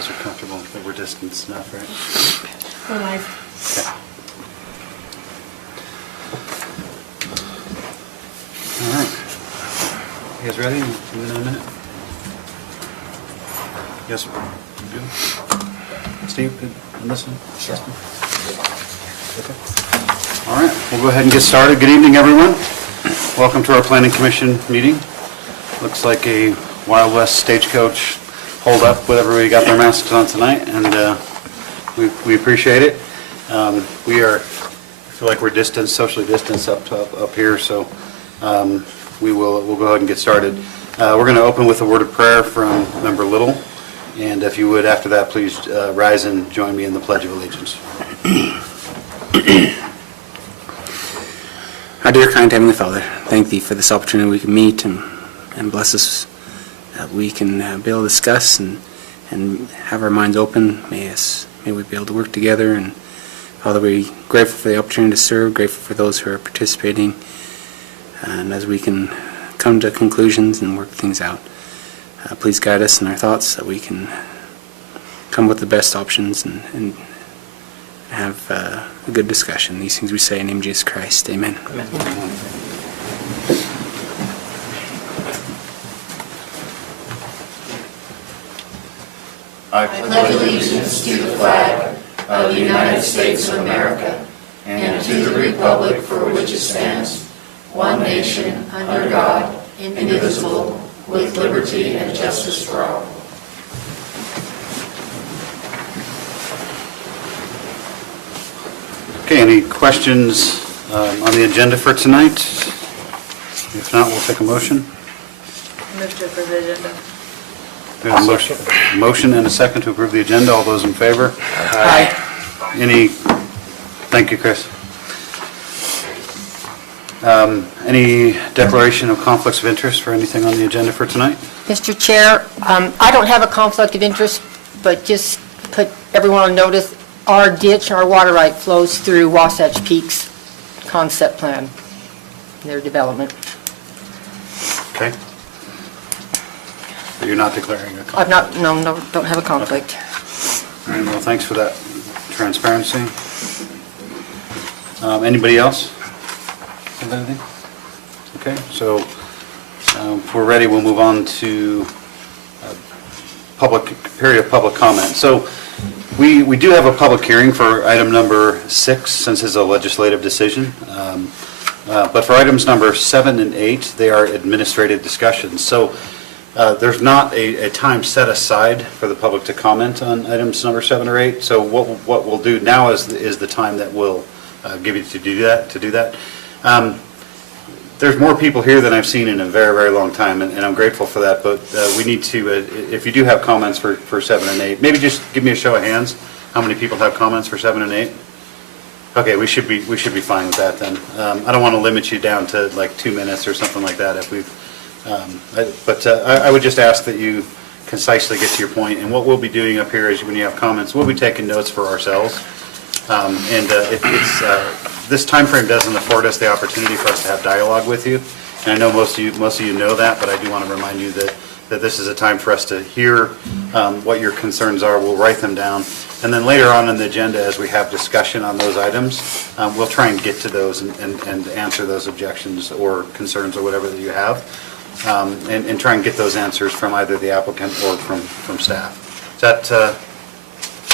guys are comfortable that we're distanced enough, right? We're live. Okay. All right. You guys ready? In a minute? Yes, sir. Good? Steve, good on this one? Sure. Okay. All right, we'll go ahead and get started. Good evening, everyone. Welcome to our Planning Commission meeting. Looks like a Wild West stagecoach hold up with everybody got their masks on tonight, and we appreciate it. I feel like we're socially distanced up here, so we'll go ahead and get started. We're going to open with a word of prayer from Member Little, and if you would, after that, please rise and join me in the Pledge of Allegiance. Our dear kind Heavenly Father, thank Thee for this opportunity we can meet and bless us that we can be able to discuss and have our minds open. May we be able to work together. And Father, we're grateful for the opportunity to serve, grateful for those who are participating, and as we can come to conclusions and work things out. Please guide us in our thoughts that we can come with the best options and have a good discussion. These things we say in the name of Jesus Christ. Amen. Amen. I pledge allegiance to the flag of the United States of America and to the republic for which it stands, one nation, under God, indivisible, with liberty and justice for all. Okay, any questions on the agenda for tonight? If not, we'll take a motion. Move to approve the agenda. We have a motion and a second to approve the agenda. All those in favor? Aye. Thank you, Chris. Any declaration of conflicts of interest for anything on the agenda for tonight? Mr. Chair, I don't have a conflict of interest, but just put everyone on notice, our ditch, our water right flows through Wasatch Peaks concept plan, their development. Okay. But you're not declaring a conflict? I've not, no, don't have a conflict. All right, well, thanks for that transparency. Anybody else have anything? Okay, so if we're ready, we'll move on to period of public comment. So we do have a public hearing for item number 6, since it's a legislative decision. But for items number 7 and 8, they are administrative discussions. So there's not a time set aside for the public to comment on items number 7 or 8. So what we'll do now is the time that we'll give you to do that. There's more people here than I've seen in a very, very long time, and I'm grateful for that. But we need to, if you do have comments for 7 and 8, maybe just give me a show of hands. How many people have comments for 7 and 8? Okay, we should be fine with that then. I don't want to limit you down to like 2 minutes or something like that. If we've, I would just ask that you concisely get to your point. And what we'll be doing up here is when you have comments, we'll be taking notes for ourselves. This time frame doesn't afford us the opportunity for us to have dialogue with you. And I know most of you know that, but I do want to remind you that this is a time for us to hear what your concerns are. We'll write them down. And then later on in the agenda, as we have discussion on those items, we'll try and get to those and answer those objections or concerns or whatever that you have, and try and get those answers from either the applicant or from staff. Does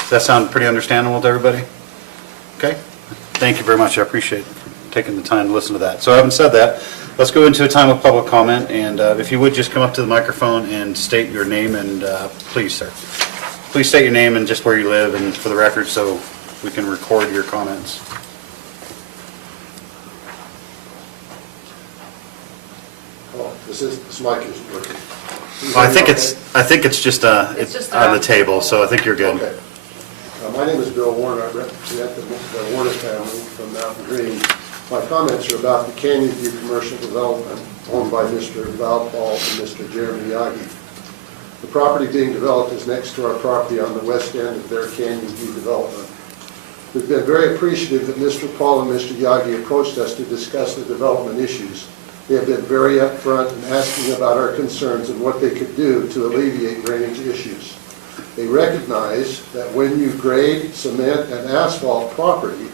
that sound pretty understandable to everybody? Okay. Thank you very much. I appreciate taking the time to listen to that. So having said that, let's go into a time of public comment, and if you would just come up to the microphone and state your name and please, sir. Please state your name and just where you live and for the record so we can record your comments. Oh, this mic isn't working. Well, I think it's just on the table, so I think you're good. Okay. My name is Bill Warren. I represent the Warner family from Mountain Green. My comments are about the Canyon View commercial development owned by Mr. Val Paul and Mr. Jeremy Yagi. The property being developed is next to our property on the west end of their Canyon View development. We've been very appreciative that Mr. Paul and Mr. Yagi approached us to discuss the development issues. They have been very upfront in asking about our concerns and what they could do to alleviate drainage issues. They recognize that when you grade cement and asphalt property,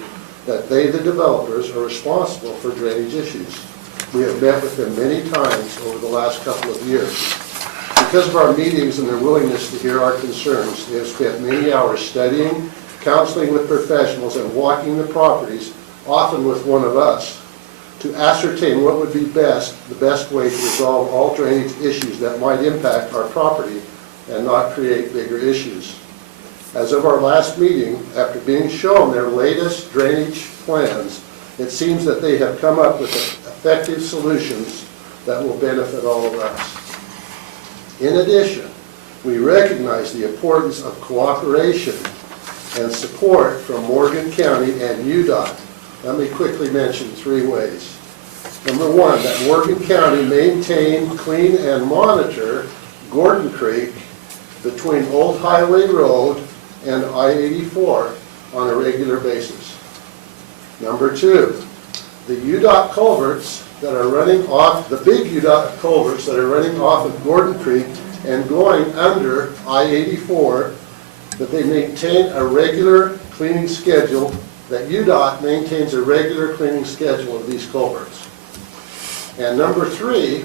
that they, the developers, are responsible for drainage issues. We have met with them many times over the last couple of years. Because of our meetings and their willingness to hear our concerns, they have spent many hours studying, counseling with professionals, and walking the properties, often with one of us, to ascertain what would be the best way to resolve all drainage issues that might impact our property and not create bigger issues. As of our last meeting, after being shown their latest drainage plans, it seems that they have come up with effective solutions that will benefit all of us. In addition, we recognize the importance of cooperation and support from Morgan County and UDOT. Let me quickly mention 3 ways. Number 1, that Morgan County maintain, clean, and monitor Gordon Creek between Old Highway Road and I-84 on a regular basis. Number 2, the UDOT culverts that are running off, the big UDOT culverts that are running off of Gordon Creek and going under I-84, that they maintain a regular cleaning schedule, that UDOT maintains a regular cleaning schedule of these culverts. And number 3,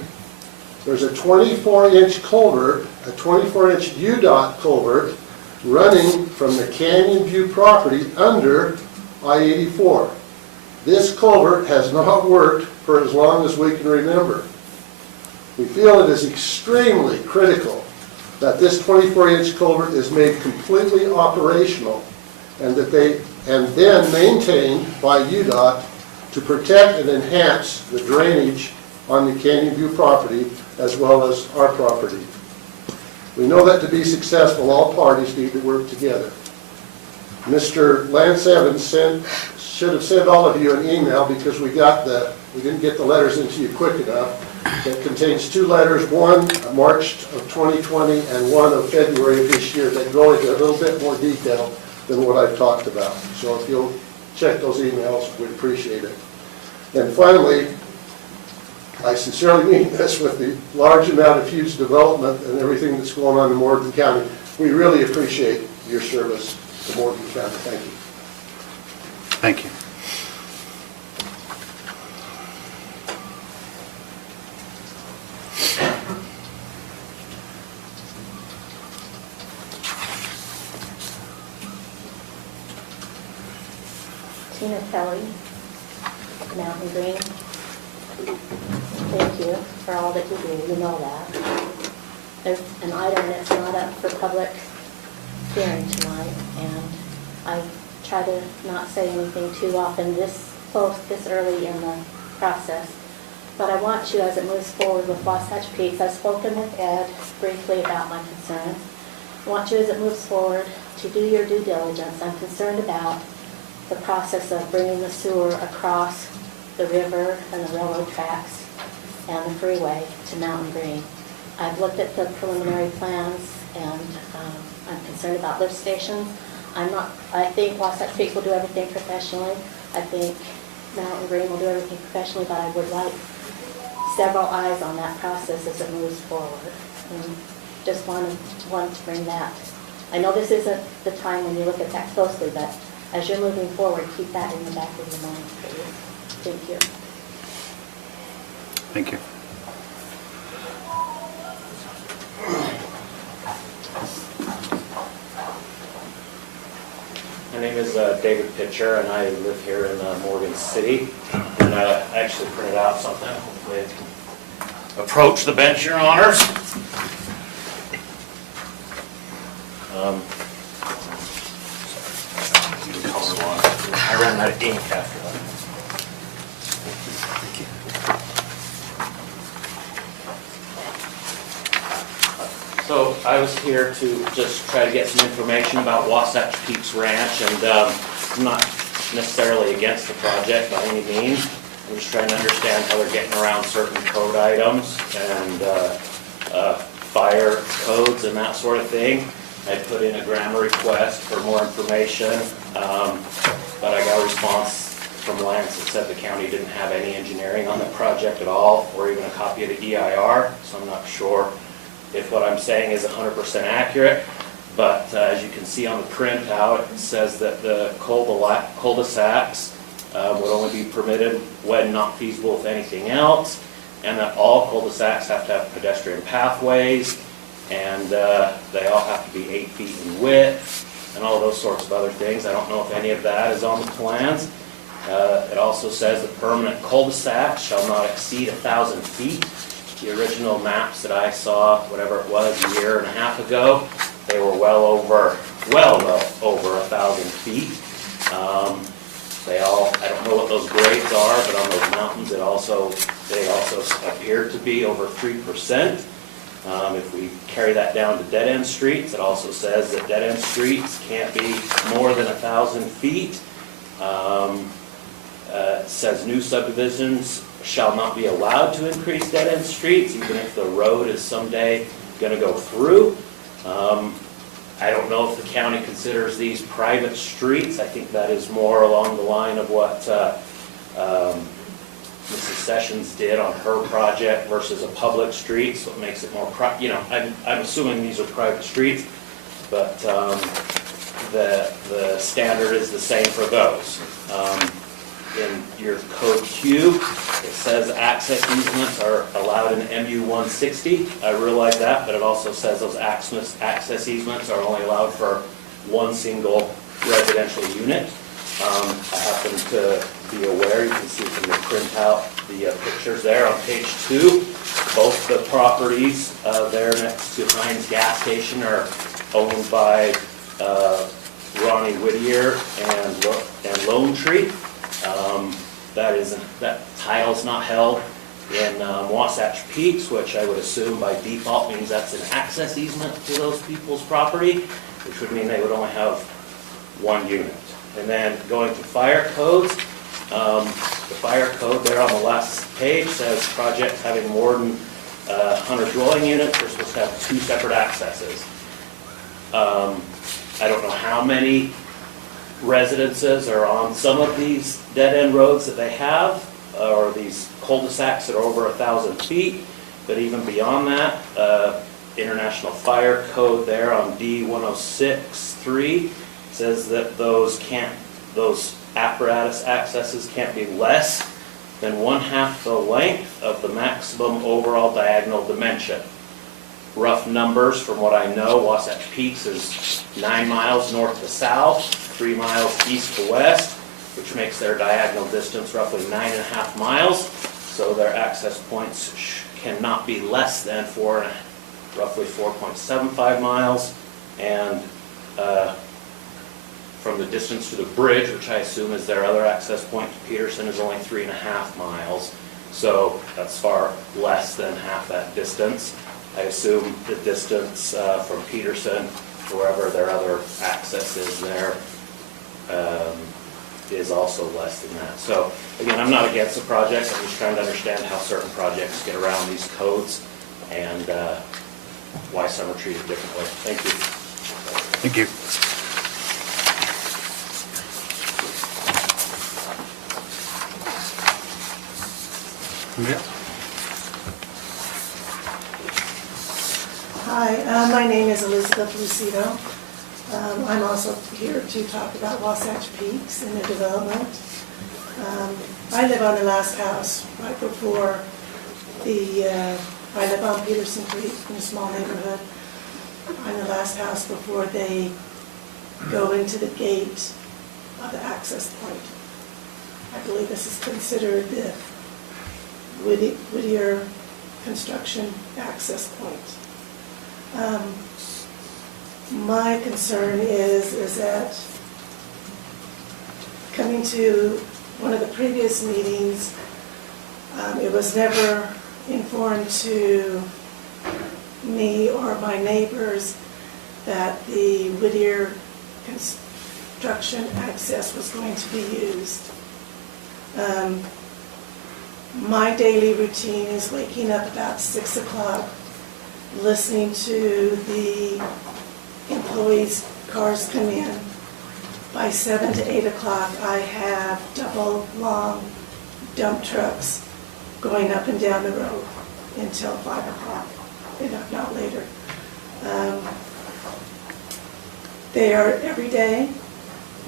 there's a 24-inch culvert, a 24-inch UDOT culvert running from the Canyon View property under I-84. This culvert has not worked for as long as we can remember. We feel it is extremely critical that this 24-inch culvert is made completely operational and then maintained by UDOT to protect and enhance the drainage on the Canyon View property as well as our property. We know that to be successful, all parties need to work together. Mr. Lance Evans should have sent all of you an email because we didn't get the letters into you quick enough. It contains 2 letters, one March of 2020 and one of February of this year that go into a little bit more detail than what I've talked about. So if you'll check those emails, we'd appreciate it. And finally, I sincerely mean this, with the large amount of huge development and everything that's going on in Morgan County, we really appreciate your service to Morgan County. Thank you. Thank you. Tina Kelly, Mountain Green. Thank you for all that you do, you know that. There's an item that's not up for public hearing tonight, and I try to not say anything too often this close, this early in the process. But I want you, as it moves forward with Wasatch Peaks, I've spoken with Ed briefly about my concerns. I want you, as it moves forward, to do your due diligence. I'm concerned about the process of bringing the sewer across the river and the railroad tracks and the freeway to Mountain Green. I've looked at the preliminary plans, and I'm concerned about lift stations. I think Wasatch Peaks will do everything professionally. I think Mountain Green will do everything professionally, but I would like several eyes on that process as it moves forward. And just wanted to bring that. I know this isn't the time when you look at that closely, but as you're moving forward, keep that in the back of your mind, please. Thank you. Thank you. My name is David Pitcher, and I live here in Morgan City. And I actually printed out something. Hopefully I can approach the bench, Your Honors. Color one. I ran out of ink after that. So I was here to just try to get some information about Wasatch Peaks Ranch, and I'm not necessarily against the project by any means. I'm just trying to understand how they're getting around certain code items and fire codes and that sort of thing. I put in a grammar request for more information, but I got a response from Lance that said the county didn't have any engineering on the project at all, or even a copy of the EIR, so I'm not sure if what I'm saying is 100% accurate. But as you can see on the printout, it says that the cul-de-sacs would only be permitted when not feasible with anything else, and that all cul-de-sacs have to have pedestrian pathways, and they all have to be 8 feet in width, and all those sorts of other things. I don't know if any of that is on the plans. It also says that permanent cul-de-sacs shall not exceed 1,000 feet. The original maps that I saw, whatever it was, a year and a half ago, they were well over 1,000 feet. They all, I don't know what those grades are, but on those mountains, they also appear to be over 3%. If we carry that down to dead-end streets, it also says that dead-end streets can't be more than 1,000 feet. It says new subdivisions shall not be allowed to increase dead-end streets, even if the road is someday going to go through. I don't know if the county considers these private streets. I think that is more along the line of what Mrs. Sessions did on her project versus a public street, so it makes it more, I'm assuming these are private streets, but the standard is the same for those. In your code Q, it says access easements are allowed in MU 160. I realize that, but it also says those access easements are only allowed for one single residential unit. I happen to be aware, you can see from the printout, the pictures there on page 2. Both the properties there next to Heinz Gas Station are owned by Ronnie Whittier and Lone Tree. That title's not held in Wasatch Peaks, which I would assume by default means that's an access easement to those people's property, which would mean they would only have one unit. And then going to fire codes, the fire code there on the last page says projects having more than 100 dwelling units are supposed to have 2 separate accesses. I don't know how many residences are on some of these dead-end roads that they have, or these cul-de-sacs that are over 1,000 feet, but even beyond that, International Fire Code there on D106.3 says that those apparatus accesses can't be less than 1/2 the length of the maximum overall diagonal dimension. Rough numbers from what I know, Wasatch Peaks is 9 miles north to south, 3 miles east to west, which makes their diagonal distance roughly 9.5 miles. So their access points cannot be less than roughly 4.75 miles. And from the distance to the bridge, which I assume is their other access point to Peterson, is only 3.5 miles. So that's far less than half that distance. I assume the distance from Peterson to wherever their other access is there is also less than that. So again, I'm not against the project. I'm just trying to understand how certain projects get around these codes and why some are treated differently. Thank you. Thank you. Yeah. Hi, my name is Elizabeth Lucido. I'm also here to talk about Wasatch Peaks and the development. I live on the last house right before I live on Peterson Creek in a small neighborhood. I'm the last house before they go into the gate of the access point. I believe this is considered the Whittier construction access point. My concern is that coming to one of the previous meetings, it was never informed to me or my neighbors that the Whittier construction access was going to be used. My daily routine is waking up about 6 o'clock, listening to the employees' cars come in. By 7 to 8 o'clock, I have double long dump trucks going up and down the road until 5 o'clock, if not later. They are every day,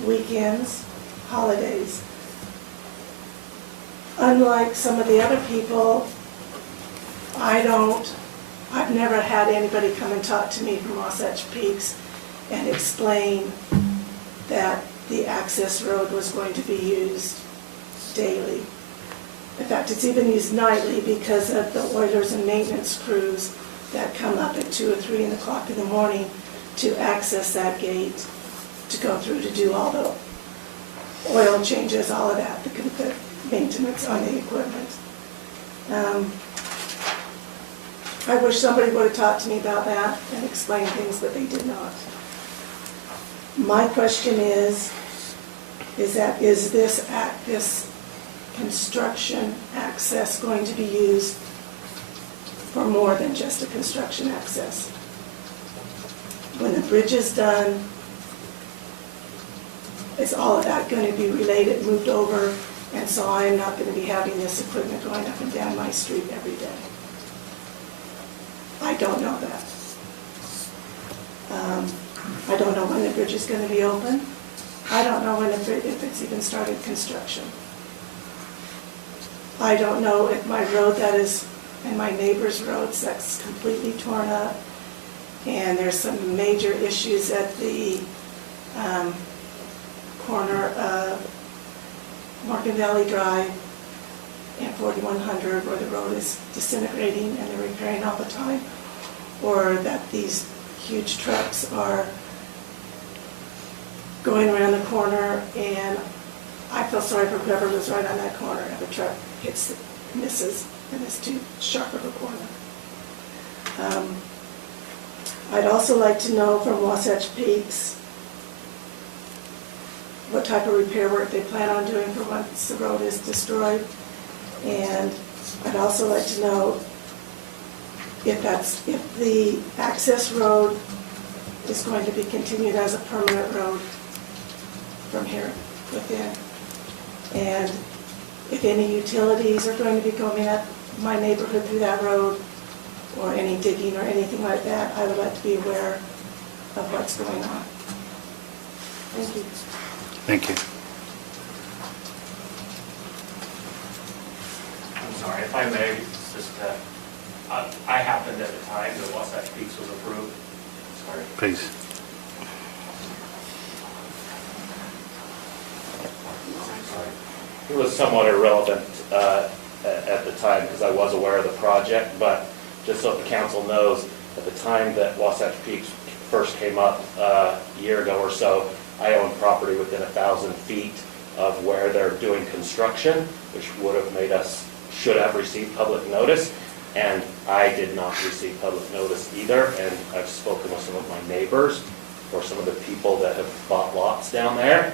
weekends, holidays. Unlike some of the other people, I've never had anybody come and talk to me from Wasatch Peaks and explain that the access road was going to be used daily. In fact, it's even used nightly because of the oilers and maintenance crews that come up at 2 or 3 o'clock in the morning to access that gate, to go through to do all the oil changes, all of that, the maintenance on the equipment. I wish somebody would have talked to me about that and explained things, but they did not. My question is this construction access going to be used for more than just a construction access? When the bridge is done, is all of that going to be related, moved over, and so I'm not going to be having this equipment going up and down my street every day? I don't know that. I don't know when the bridge is going to be open. I don't know if it's even started construction. I don't know if my road and my neighbor's roads, that's completely torn up. And there's some major issues at the corner of Morgan Valley Drive and 4100 where the road is disintegrating and they're repairing all the time. Or that these huge trucks are going around the corner, and I feel sorry for whoever lives right on that corner if a truck misses and it's too sharp of a corner. I'd also like to know from Wasatch Peaks what type of repair work they plan on doing for once the road is destroyed. And I'd also like to know if the access road is going to be continued as a permanent road from here within. And if any utilities are going to be going up my neighborhood through that road, or any digging or anything like that, I would like to be aware of what's going on. Thank you. Thank you. I'm sorry, if I may, just, I happened at the time that Wasatch Peaks was approved. Sorry. Please. It was somewhat irrelevant at the time because I was aware of the project, but just so the council knows, at the time that Wasatch Peaks first came up a year ago or so, I owned property within 1,000 feet of where they're doing construction, which would have made us, should have received public notice, and I did not receive public notice either, and I've spoken with some of my neighbors, or some of the people that have bought lots down there,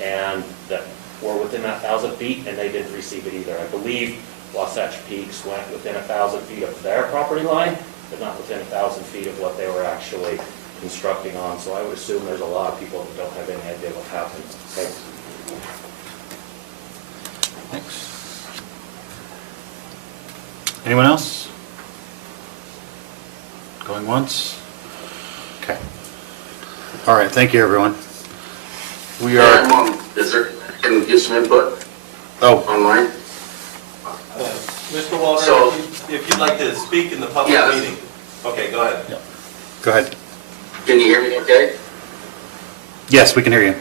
and that were within that 1,000 feet, and they didn't receive it either. I believe Wasatch Peaks went within 1,000 feet of their property line, but not within 1,000 feet of what they were actually constructing on. So I would assume there's a lot of people that don't have any idea what happened. Thanks. Thanks. Anyone else? Going once? Okay. All right, thank you, everyone. We are... Can we get some input Oh, online? Mr. Walter, So- if you'd like to speak in the public Yeah. meeting. Okay, go ahead. go ahead. Can you hear me okay? Yes, we can hear you.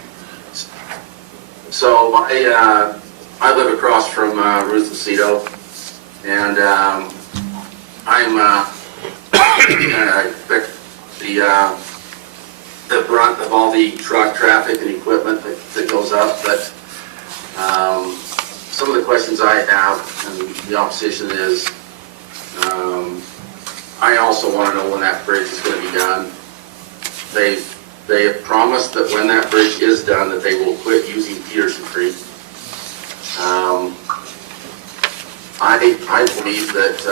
So I live across from Ruth Aceto, and I'm the brunt of all the truck traffic and equipment that goes up, but some of the questions I have, and the opposition is, I also want to know when that bridge is going to be done. They have promised that when that bridge is done, that they will quit using Peterson Creek. I believe that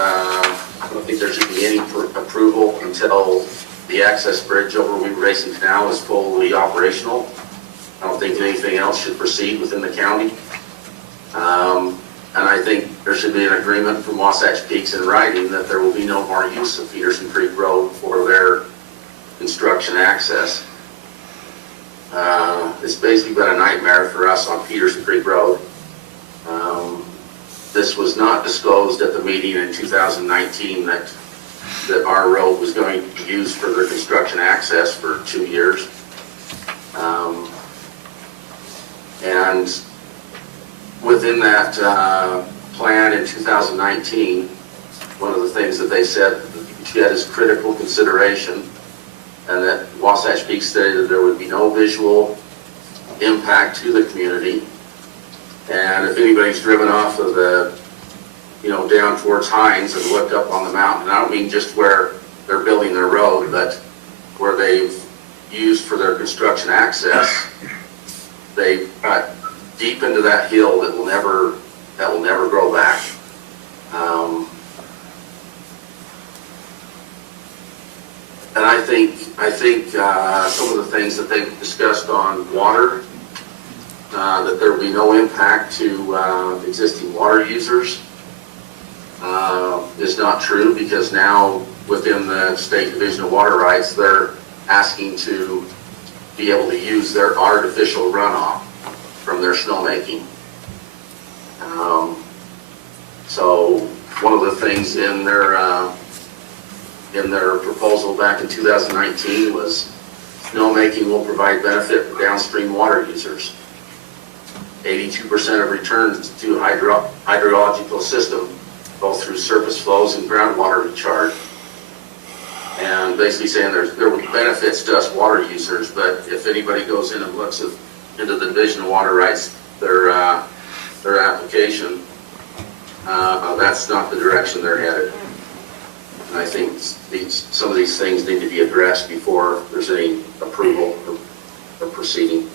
I don't think there should be any approval until the access bridge over Weaver Basin Canal is fully operational. I don't think anything else should proceed within the county. And I think there should be an agreement from Wasatch Peaks in writing that there will be no more use of Peterson Creek Road for their construction access. It's basically been a nightmare for us on Peters Creek Road. This was not disclosed at the meeting in 2019 that our road was going to be used for their construction access for 2 years. And within that plan in 2019, one of the things that they said that is critical consideration, and that Wasatch Peak stated that there would be no visual impact to the community. And if anybody's driven off of the, down towards Hines and looked up on the mountain, and I don't mean just where they're building their road, but where they've used for their construction access, they've got deep into that hill that will never grow back. And I think some of the things that they've discussed on water, that there will be no impact to existing water users, is not true, because now within the State Division of Water Rights, they're asking to be able to use their artificial runoff from their snowmaking. So one of the things in their proposal back in 2019 was snowmaking will provide benefit for downstream water users. 82% of returns to hydrological system, both through surface flows and groundwater recharge. And basically saying there will be benefits to us water users, but if anybody goes in and looks into the Division of Water Rights, their application, that's not the direction they're headed. And I think some of these things need to be addressed before there's any approval of proceeding.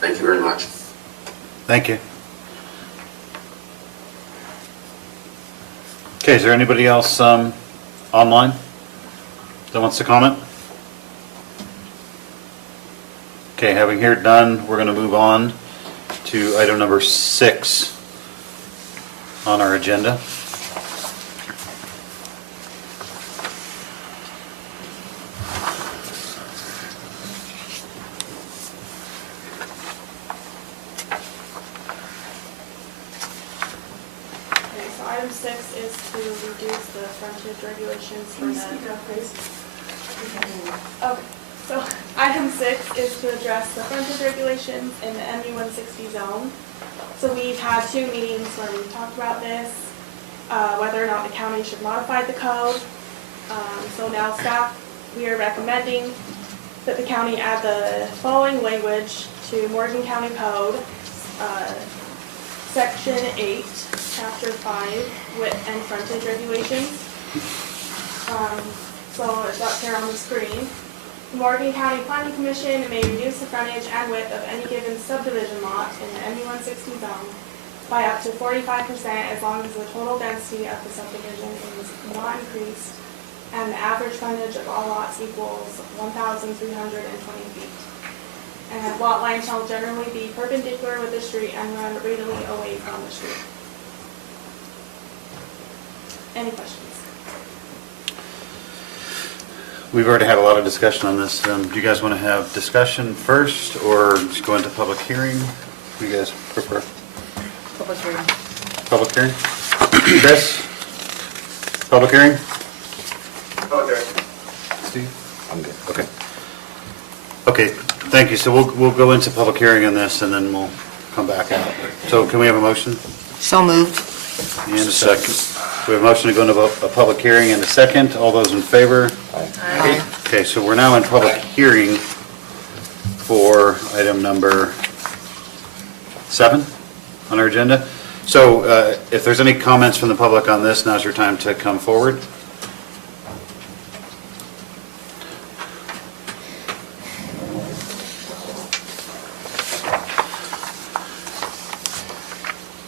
Thank you very much. Thank you. Okay, is there anybody else online that wants to comment? Okay, having heard none, we're going to move on to item number 6 on our agenda. Okay, so item 6 is to reduce the frontage regulations for the... Okay, so item 6 is to address the frontage regulations in the MU 160 zone. So we've had 2 meetings where we talked about this, whether or not the county should modify the code. So now staff, we are recommending that the county add the following language to Morgan County Code, Section 8, Chapter 5, width and frontage regulations. So it's up here on the screen. The Morgan County Planning Commission may reduce the frontage and width of any given subdivision lot in the MU 160 zone by up to 45% as long as the total density of the subdivision is not increased and the average frontage of all lots equals 1,320 feet. And lot lines shall generally be perpendicular with the street and run radially away from the street. Any questions? We've already had a lot of discussion on this. Do you guys want to have discussion first or just go into public hearing? What do you guys prefer? Public hearing. Public hearing? Chris? Public hearing? Steve? I'm good. Okay. Okay, thank you. So we'll go into public hearing on this and then we'll come back out. So can we have a motion? So moved. And a second. We have a motion to go into a public hearing and a second. All those in favor? Aye. Okay, so we're now in public hearing for item number 7 on our agenda. So if there's any comments from the public on this, now's your time to come forward.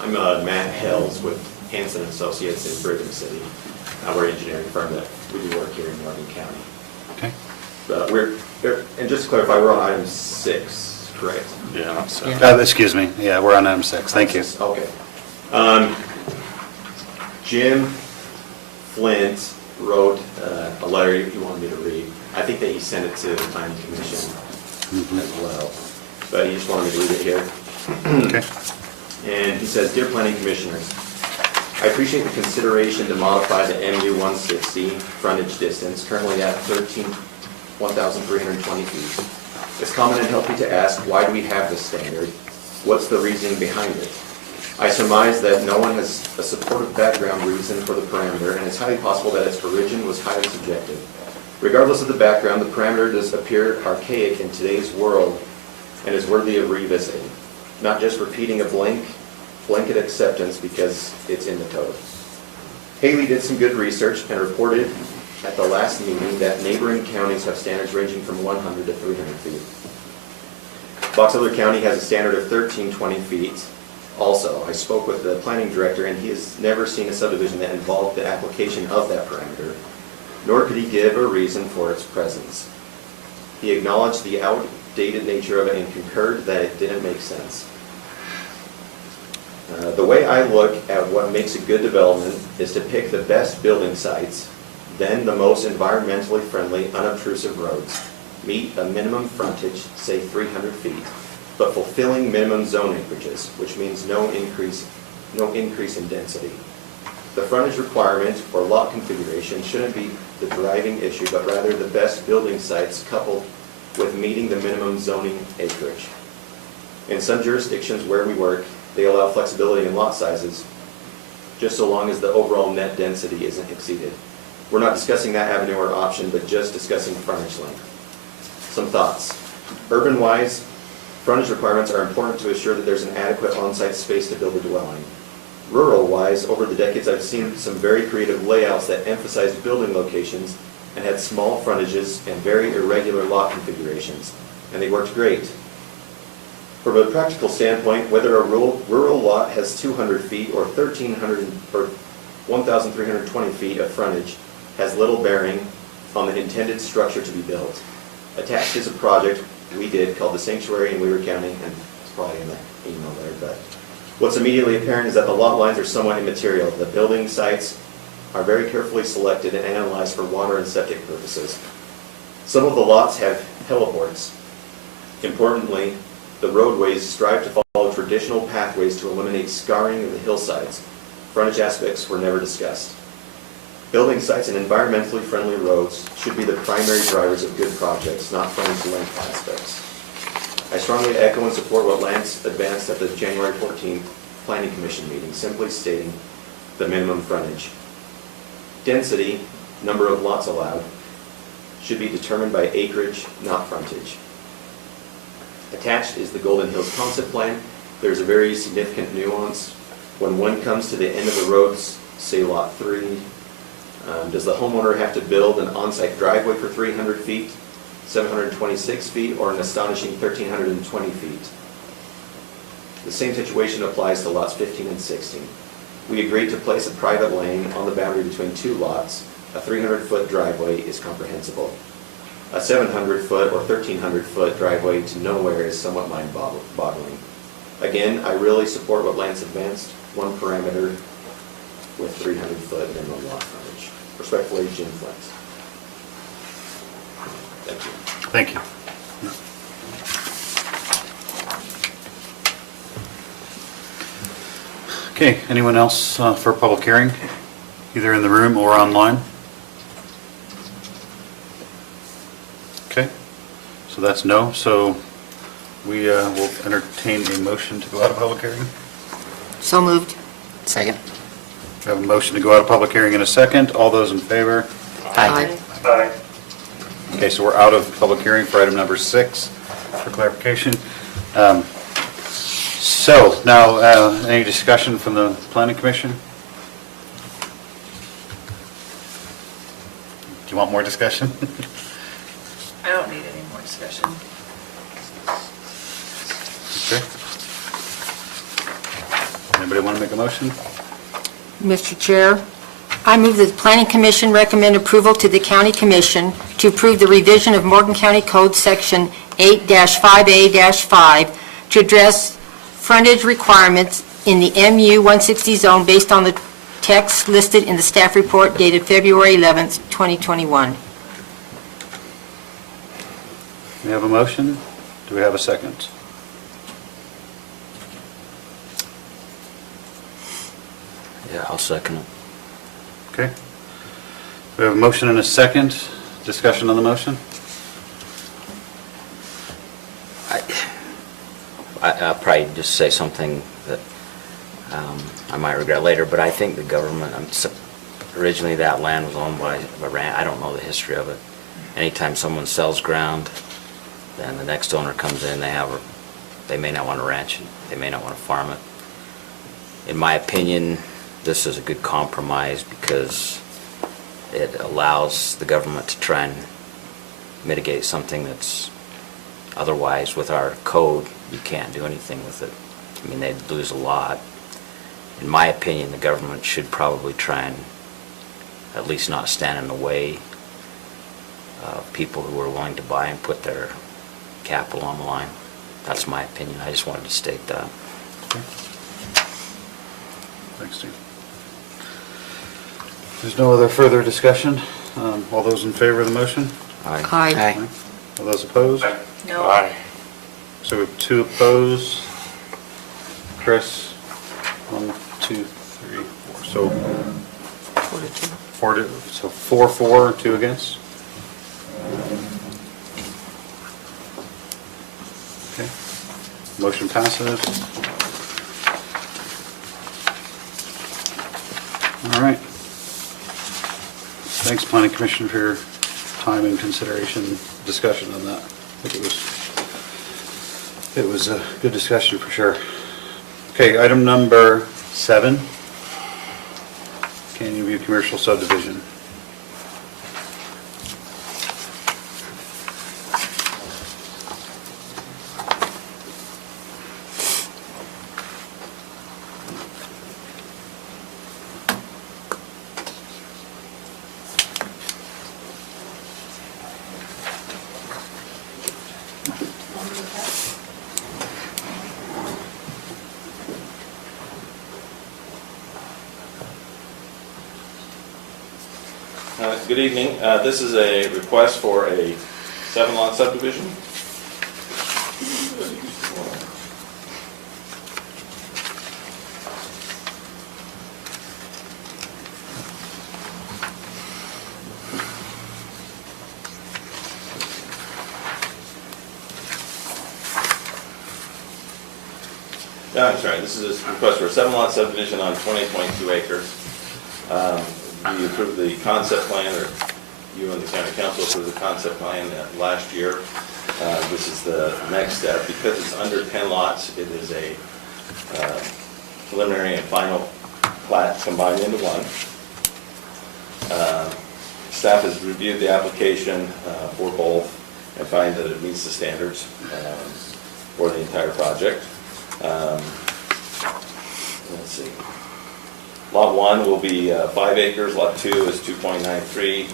I'm Matt Hells with Hanson Associates in Brigham City. We're an engineering firm that we do work here in Morgan County. Okay. And just to clarify, we're on item 6, correct? Yeah. Excuse me. Yeah, we're on item 6. Thank you. Okay. Jim Flint wrote a letter he wanted me to read. I think that he sent it to the planning commission as well. But he just wanted me to read it here. Okay. And he says, "Dear Planning Commissioners, I appreciate the consideration to modify the MU 160 frontage distance, currently at 1,320 feet. It's common and healthy to ask, why do we have this standard? What's the reasoning behind it? I surmise that no one has a supportive background reason for the parameter, and it's highly possible that its origin was highly subjective. Regardless of the background, the parameter does appear archaic in today's world and is worthy of revisiting, not just repeating a blanket acceptance because it's in the code." Haley did some good research and reported at the last meeting that neighboring counties have standards ranging from 100 to 300 feet. Box Elder County has a standard of 1,320 feet. Also, I spoke with the planning director, and he has never seen a subdivision that involved the application of that parameter, nor could he give a reason for its presence. He acknowledged the outdated nature of it and concurred that it didn't make sense. The way I look at what makes a good development is to pick the best building sites, then the most environmentally friendly, unobtrusive roads, meet a minimum frontage, say 300 feet, but fulfilling minimum zone acreages, which means no increase in density. The frontage requirement or lot configuration shouldn't be the driving issue, but rather the best building sites coupled with meeting the minimum zoning acreage. In some jurisdictions where we work, they allow flexibility in lot sizes, just so long as the overall net density isn't exceeded. We're not discussing that avenue or option, but just discussing frontage length. Some thoughts. Urban-wise, frontage requirements are important to assure that there's an adequate on-site space to build a dwelling. Rural-wise, over the decades, I've seen some very creative layouts that emphasized building locations and had small frontages and very irregular lot configurations, and they worked great. From a practical standpoint, whether a rural lot has 200 feet or 1,320 feet of frontage has little bearing on the intended structure to be built. Attached is a project we did called the Sanctuary in Weaver County, and it's probably in the email there, but what's immediately apparent is that the lot lines are somewhat immaterial. The building sites are very carefully selected and analyzed for water and septic purposes. Some of the lots have heliports. Importantly, the roadways strive to follow traditional pathways to eliminate scarring of the hillsides. Frontage aspects were never discussed. Building sites and environmentally friendly roads should be the primary drivers of good projects, not frontage length aspects. I strongly echo and support what Lance advanced at the January 14th Planning Commission meeting, simply stating the minimum frontage. Density, number of lots allowed, should be determined by acreage, not frontage. Attached is the Golden Hills Concept Plan. There's a very significant nuance. When one comes to the end of the roads, say Lot 3, does the homeowner have to build an on-site driveway for 300 feet, 726 feet, or an astonishing 1,320 feet? The same situation applies to lots 15 and 16. We agreed to place a private lane on the boundary between two lots. A 300-foot driveway is comprehensible. A 700-foot or 1,300-foot driveway to nowhere is somewhat mind-boggling. Again, I really support what Lance advanced, one parameter with 300-foot minimum lot frontage. Respectfully, Jim Flint. Thank you. Thank you. Okay, anyone else for public hearing, either in the room or online? Okay, so that's no. So we will entertain a motion to go out of public hearing. So moved. Second. We have a motion to go out of public hearing in a second. All those in favor? Aye. Aye. Okay, so we're out of public hearing for item number 6 for clarification. So now, any discussion from the Planning Commission? Do you want more discussion? I don't need any more discussion. Okay. Anybody want to make a motion? Mr. Chair, I move that the Planning Commission recommend approval to the County Commission to approve the revision of Morgan County Code Section 8-5A-5 to address frontage requirements in the MU 160 zone based on the text listed in the staff report dated February 11th, 2021. We have a motion? Do we have a second? Yeah, I'll second it. Okay. We have a motion and a second. Discussion on the motion? I'll probably just say something that I might regret later, but I think the government, originally that land was owned by a ranch. I don't know the history of it. Anytime someone sells ground, then the next owner comes in, they may not want to ranch it, they may not want to farm it. In my opinion, this is a good compromise because it allows the government to try and mitigate something that's otherwise, with our code, you can't do anything with it. I mean, they'd lose a lot. In my opinion, the government should probably try and at least not stand in the way of people who are willing to buy and put their capital on the line. That's my opinion. I just wanted to state that. Thanks, Steve. There's no other further discussion. All those in favor of the motion? Aye. All those opposed? No. So we have 2 opposed. Chris, 1, 2, 3, 4. So 4 for, 2 against? Okay. Motion passes. All right. Thanks, Planning Commission, for your time and consideration, discussion on that. I think it was a good discussion for sure. Okay, item number 7, Canyon View Commercial Subdivision. Good evening. This is a request for a 7-lot subdivision. I'm sorry, this is a request for a 7-lot subdivision on 20.2 acres. We approved the concept plan, or you and the county council approved the concept plan last year. This is the next step. Because it's under 10 lots, it is a preliminary and final plat combined into one. Staff has reviewed the application for both and find that it meets the standards for the entire project. Let's see. Lot 1 will be 5 acres, Lot 2 is 2.93,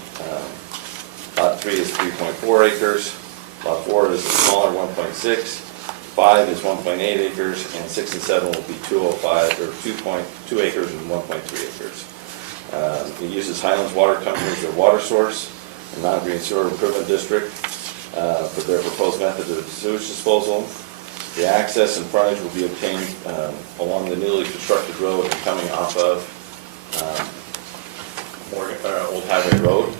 Lot 3 is 3.4 acres, Lot 4 is a smaller 1.6, 5 is 1.8 acres, and 6 and 7 will be 2.05, or 2.2 acres and 1.3 acres. It uses Highlands Water Company as their water source, and Mountain Green Sewer Improvement District for their proposed method of sewage disposal. The access and frontage will be obtained along the newly constructed road coming off of Old Highway Road.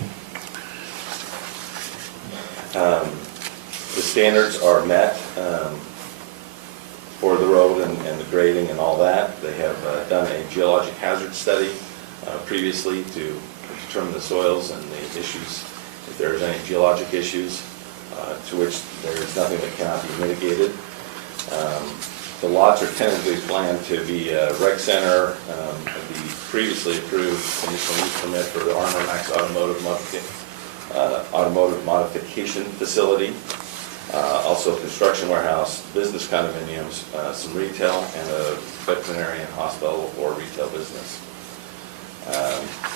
The standards are met for the road and the grading and all that. They have done a geologic hazard study previously to determine the soils and the issues, if there's any geologic issues, to which there is nothing that cannot be mitigated. The lots are tentatively planned to be a rec center, the previously approved conditional use permit for the Armor Max automotive modification facility, also a construction warehouse, business condominiums, some retail, and a veterinarian hospital or retail business.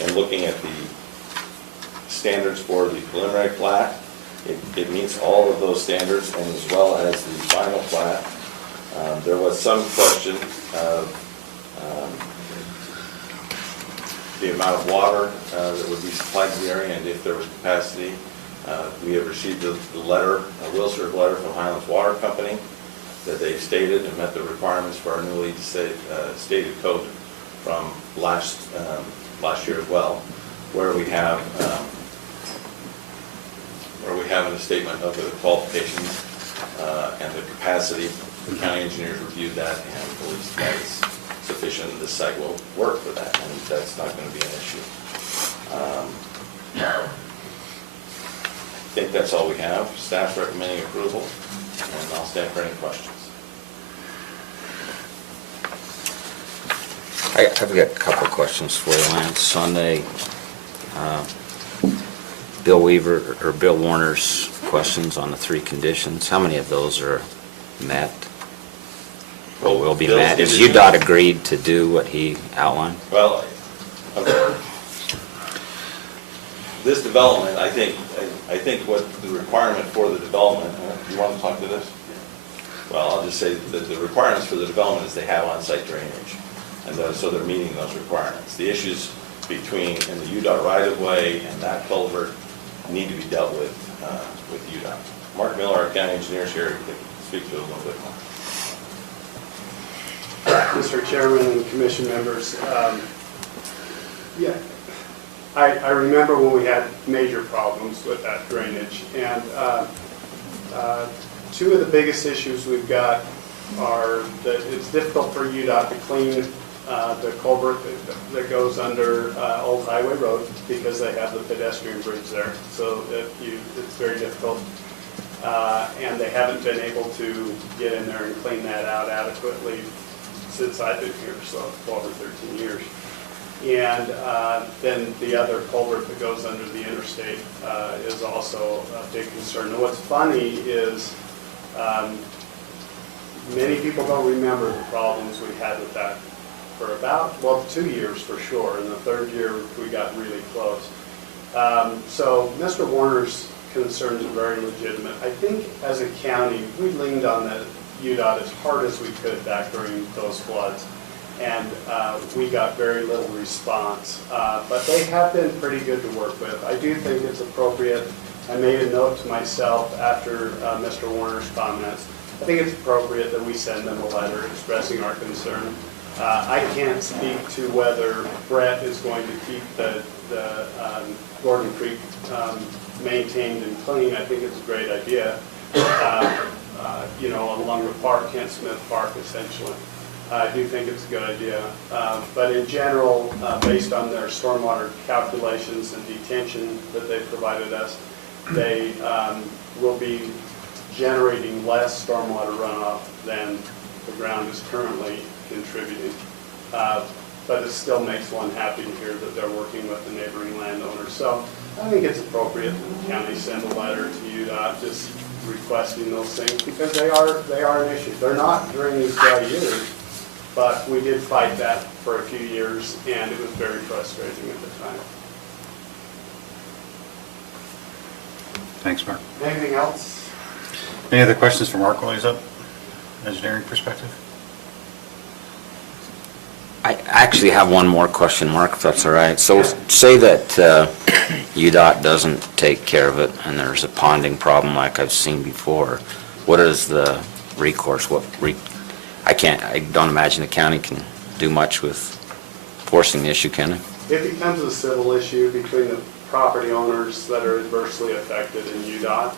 And looking at the standards for the preliminary plat, it meets all of those standards, and as well as the final plat. There was some question of the amount of water that would be supplied to the area and if there was capacity. We have received a letter, a will serve letter from Highlands Water Company that they stated and met the requirements for our newly stated code from last year as well, where we have a statement of the qualifications and the capacity. The county engineers reviewed that and believes that is sufficient. This site will work for that, and that's not going to be an issue. I think that's all we have. Staff's recommending approval, and I'll stand for any questions. I've got a couple of questions for you, Lance. On the Bill Weaver or Bill Warner's questions on the 3 conditions, how many of those are met? Or will be Bill's met? Has conditions- UDOT agreed to do what he outlined? Well, this development, I think what the requirement for the development, do you want to talk to this? Well, I'll just say that the requirements for the development is they have on-site drainage, and so they're meeting those requirements. The issues in the UDOT right-of-way and that culvert need to be dealt with UDOT. Mark Miller, our county engineer, is here, he can speak to it a little bit more. Mr. Chairman and Commission members, I remember when we had major problems with that drainage, and 2 of the biggest issues we've got are that it's difficult for UDOT to clean the culvert that goes under Old Highway Road because they have the pedestrian bridge there, so it's very difficult. And they haven't been able to get in there and clean that out adequately since I've been here, so 12 or 13 years. And then the other culvert that goes under the interstate is also a big concern. And what's funny is many people don't remember the problems we had with that for about, 2 years for sure. In the 3rd year, we got really close. So Mr. Warner's concerns are very legitimate. I think as a county, we leaned on the UDOT as hard as we could back during those floods, and we got very little response. But they have been pretty good to work with. I do think it's appropriate. I made a note to myself after Mr. Warner's comments. I think it's appropriate that we send them a letter expressing our concern. I can't speak to whether Brett is going to keep the Gordon Creek maintained and clean. I think it's a great idea. Along the park, Kent Smith Park, essentially. I do think it's a good idea. But in general, based on their stormwater calculations and detention that they've provided us, they will be generating less stormwater runoff than the ground is currently contributing. But it still makes one happy to hear that they're working with the neighboring landowners. So I think it's appropriate that the county send a letter to UDOT just requesting those things, because they are an issue. They're not during these dry years, but we did fight that for a few years, and it was very frustrating at the time. Thanks, Mark. Anything else? Any other questions for Mark while he's up? Engineering perspective? I actually have one more question, Mark, if that's all right. So say that UDOT doesn't take care of it and there's a ponding problem like I've seen before. What is the recourse? I don't imagine the county can do much with forcing the issue, can it? It becomes a civil issue between the property owners that are adversely affected in UDOT.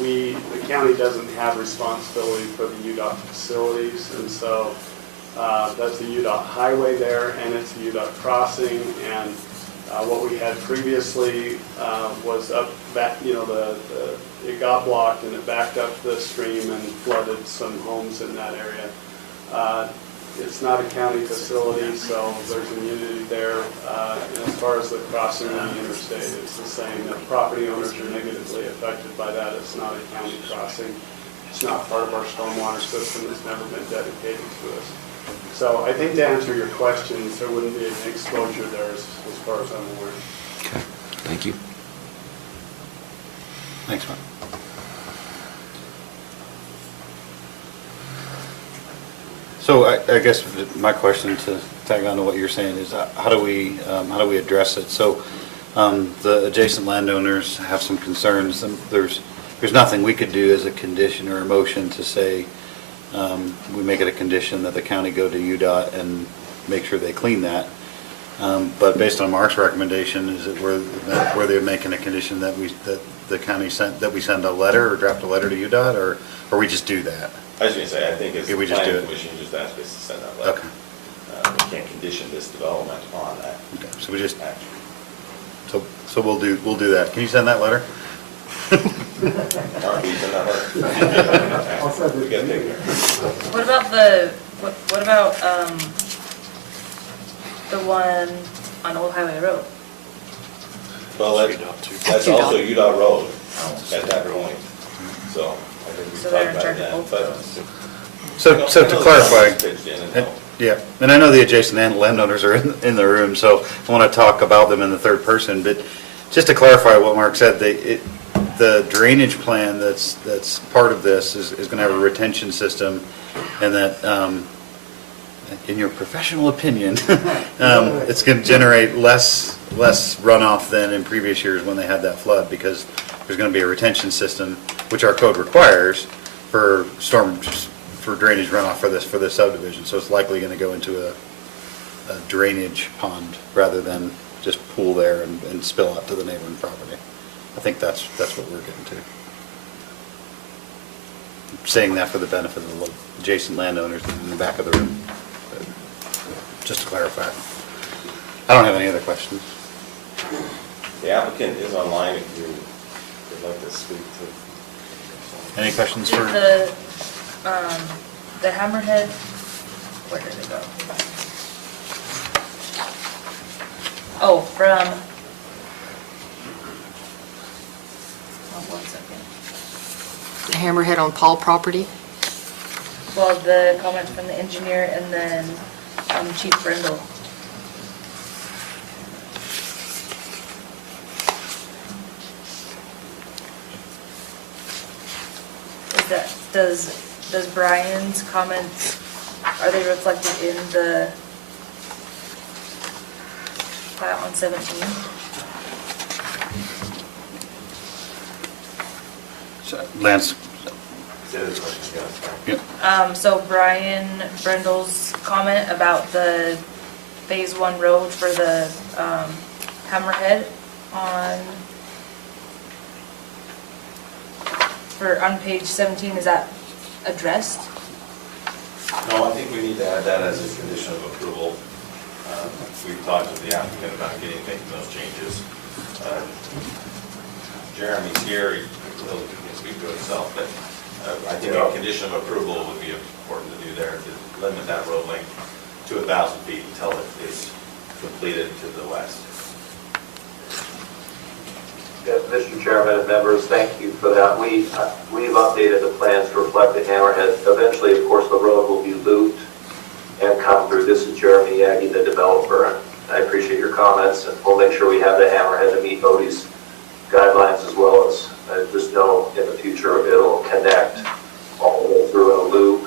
The county doesn't have responsibility for the UDOT facilities, and so that's a UDOT highway there, and it's a UDOT crossing, and what we had previously was up back, it got blocked and it backed up the stream and flooded some homes in that area. It's not a county facility, so there's immunity there. And as far as the crossing on the interstate, it's the same. The property owners are negatively affected by that. It's not a county crossing. It's not part of our stormwater system. It's never been dedicated to us. So I think to answer your questions, there wouldn't be an exposure there as far as I'm aware. Okay, thank you. Thanks, Mark. So I guess my question, to tag on to what you're saying, is how do we address it? So The adjacent landowners have some concerns, and there's nothing we could do as a condition or a motion to say, we make it a condition that the county go to UDOT and make sure they clean that. But based on Mark's recommendation, is it where they're making a condition that the county that we send a letter or draft a letter to UDOT, or we just do that? I was going to say, I think as Okay, the we just do planning it. commission, just ask us to send that letter. Okay. We can't condition this development on that. Okay, so we just, action. so we'll do that. Can you send that letter? Mark, will you send that letter? I'll send it. We gotta take care. What about the one on Old Highway Road? Well, that's also UDOT Road at that point, so I think we So talked they're in about charge of that. both But So I know to the clarify, town's pitched in and all. yeah, and I know the adjacent landowners are in the room, so I want to talk about them in the third person, but just to clarify what Mark said, the drainage plan that's part of this is going to have a retention system, and that, in your professional opinion, it's going to generate less runoff than in previous years when they had that flood, because there's going to be a retention system, which our code requires for drainage runoff for this subdivision. So it's likely going to go into a drainage pond rather than just pool there and spill out to the neighboring property. I think that's what we're getting to. I'm saying that for the benefit of the adjacent landowners in the back of the room. But just to clarify. I don't have any other questions. The applicant is online if you would like to speak to. Any questions Did for? the Hammerhead, where did it go? Oh, from, one second. The Hammerhead on Paul property? Well, the comments from the engineer and then Chief Brindle. Does Brian's comments, are they reflected in the plat on 17? Lance? Yeah. So Brian Brindle's comment about the Phase 1 road for the Hammerhead on page 17, is that addressed? No, I think we need to add that as a condition of approval. We've talked with the applicant about making those changes. Jeremy's here, he can speak to himself, but I think a condition of approval would be important to do there, to limit that road length to 1,000 feet until it is completed to the west. Yes, Mr. Chairman and members, thank you for that. We've updated the plans to reflect the Hammerhead. Eventually, of course, the road will be looped and come through. This is Jeremy Yagi, the developer, and I appreciate your comments, and we'll make sure we have the Hammerhead to meet OD's guidelines, as well as just know in the future it'll connect all the way through in a loop.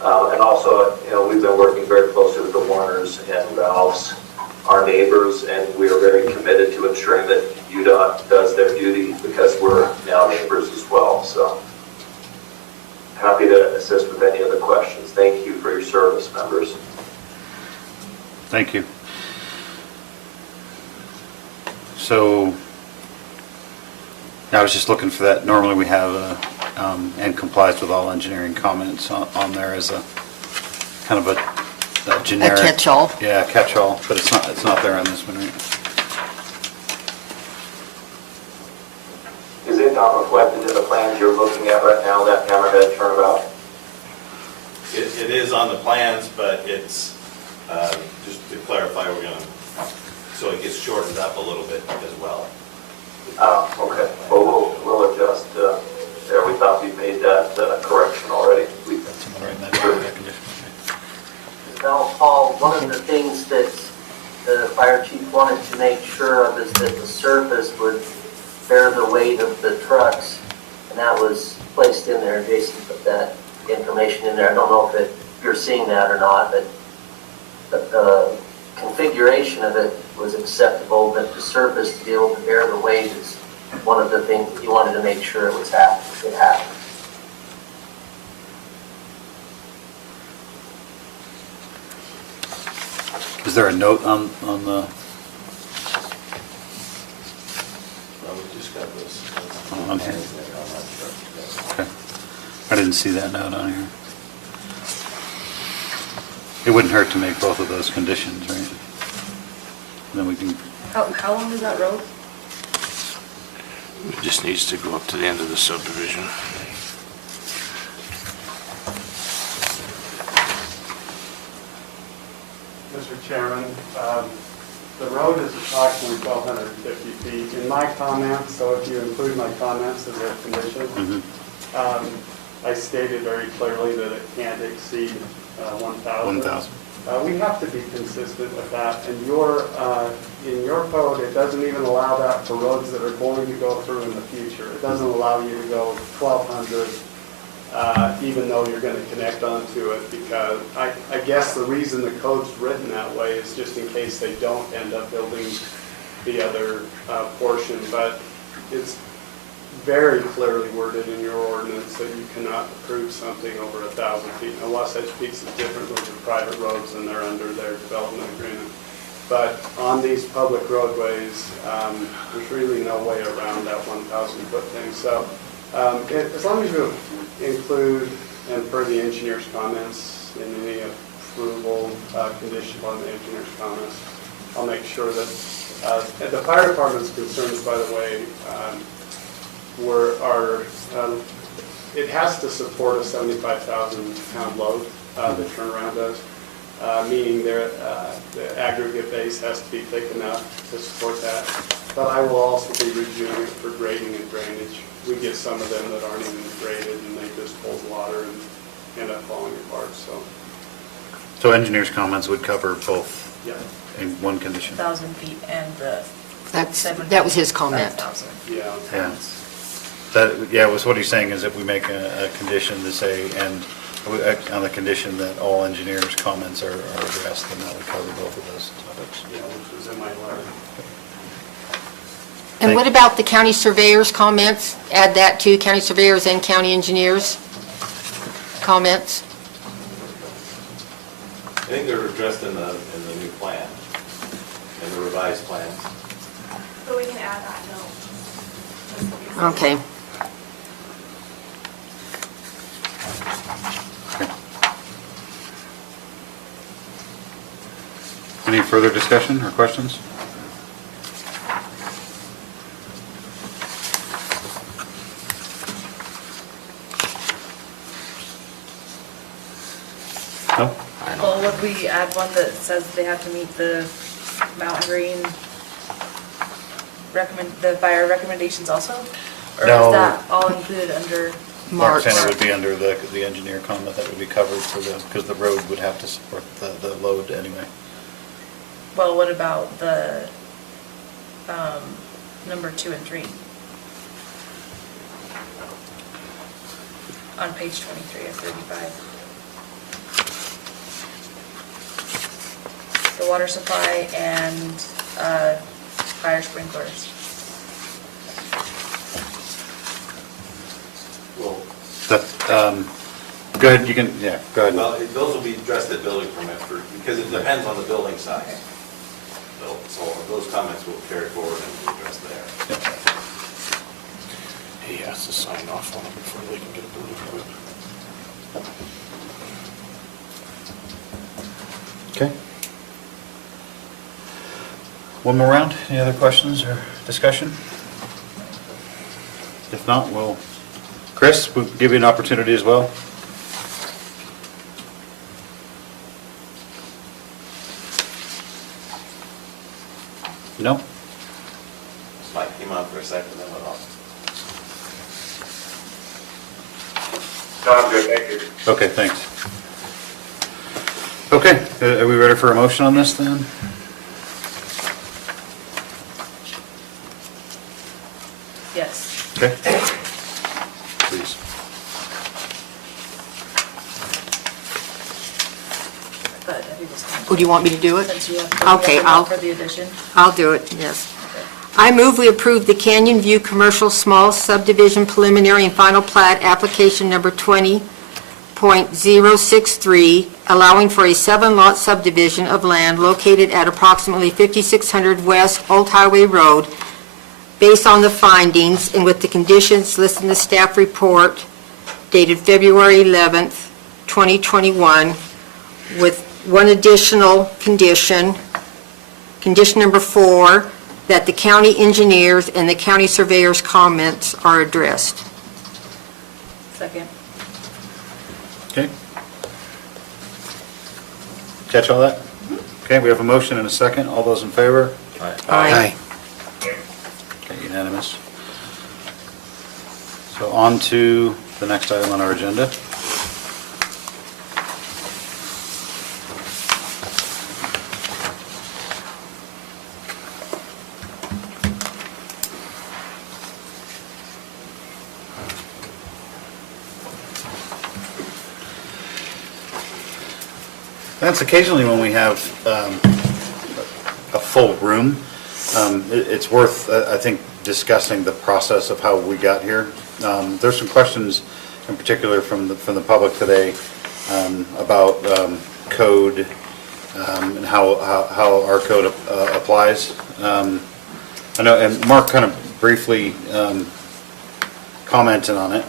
And also, we've been working very closely with the Warners and Ralphs, our neighbors, and we are very committed to ensuring that UDOT does their duty, because we're now neighbors as well. So happy to assist with any other questions. Thank you for your service, members. Thank you. So, I was just looking for that. Normally we have, and complies with all engineering comments on there as a kind of a generic. A catch-all? Yeah, catch-all, but it's not there on this one, right? Is it not reflected in the plans you're looking at right now, that Hammerhead turnabout? It is on the plans, but it's, just to clarify, we're going to, so it gets shortened up a little bit as well. Okay. Well, we'll adjust there. We thought we made that correction already. Now, Paul, one of the things that the fire chief wanted to make sure of is that the surface would bear the weight of the trucks, and that was placed in there. Jason put that information in there. I don't know if you're seeing that or not, but configuration of it was acceptable, but the surface to be able to bear the weight is one of the things that you wanted to make sure it happened. Is there a note on the, Well, we just got this. Oh, okay. okay. I didn't see that note on here. It wouldn't hurt to make both of those conditions, right? Then we can, How long is that road? It just needs to go up to the end of the subdivision. Mr. Chairman, the road is approximately 1,250 feet. In my comments, so if you include my comments as a condition, I stated very clearly that it can't exceed 1,000. 1,000. We have to be consistent with that. And in your code, it doesn't even allow that for roads that are going to go through in the future. It doesn't allow you to go 1,200, even though you're going to connect onto it, because I guess the reason the code's written that way is just in case they don't end up building the other portion. But it's very clearly worded in your ordinance that you cannot approve something over 1,000 feet. Now, Wasatch Peaks is different. Those are private roads and they're under their development agreement. But on these public roadways, there's really no way around that 1,000-foot thing. So as long as you include, and per the engineer's comments, in any approval condition on the engineer's comments, I'll make sure that the fire department's concerns, by the way, it has to support a 75,000-pound load, the turnaround does, meaning the aggregate base has to be thick enough to support that. But I will also be reviewing it for grading and drainage. We get some of them that aren't even graded and they just hold water and end up falling apart, so engineer's comments would cover both yeah. in one condition? 1,000 feet and the That was his comment. 5,000. Yeah. Yeah. So what he's saying is if we make a condition to say, and on the condition that all engineers' comments are addressed, then that would cover both of those topics. Yeah, which was in my letter. And what about the county surveyor's comments? Add that to county surveyors and county engineers' comments? I think they're addressed in the new plan, in the revised plans. So we can add that note. Okay. Any further discussion or questions? No? Well, would we add one that says they have to meet the Mountain Green the fire recommendations also? Or No. is that all included under? Mark said it would be under the engineer comment that would be covered for because the road would have to support the load anyway. Well, what about the number 2 and 3? On page 23 of 35. The water supply and fire sprinklers. Well, go ahead, you can, yeah, go ahead. Well, those will be addressed at building permit because it depends on the building size. So those comments will carry forward and be addressed there. He has to sign off on it before they can get a building permit. Okay. One more round. Any other questions or discussion? If not, Chris, we'll give you an opportunity as well. No? Mike came out for a second, then went off. No, I'm good, thank you. Okay, thanks. Okay, are we ready for a motion on this then? Yes. Okay. Please. But if you just. Would you want me to do it? Since you have Okay, the I'll- for the addition. I'll do it, yes. I move we approve the Canyon View Commercial Small Subdivision Preliminary and Final Plat Application Number 20.063, allowing for a 7-lot subdivision of land located at approximately 5600 West Old Highway Road, based on the findings and with the conditions listed in the staff report dated February 11th, 2021, with one additional condition, condition number 4, that the county engineers and the county surveyor's comments are addressed. Second. Okay. Catch all that? Okay, we have a motion and a second. All those in favor? Aye. Okay, unanimous. So on to the next item on our agenda. That's occasionally when we have a full room. It's worth, I think, discussing the process of how we got here. There's some questions in particular from the public today about code and how our code applies. I know, and Mark kind of briefly commented on it.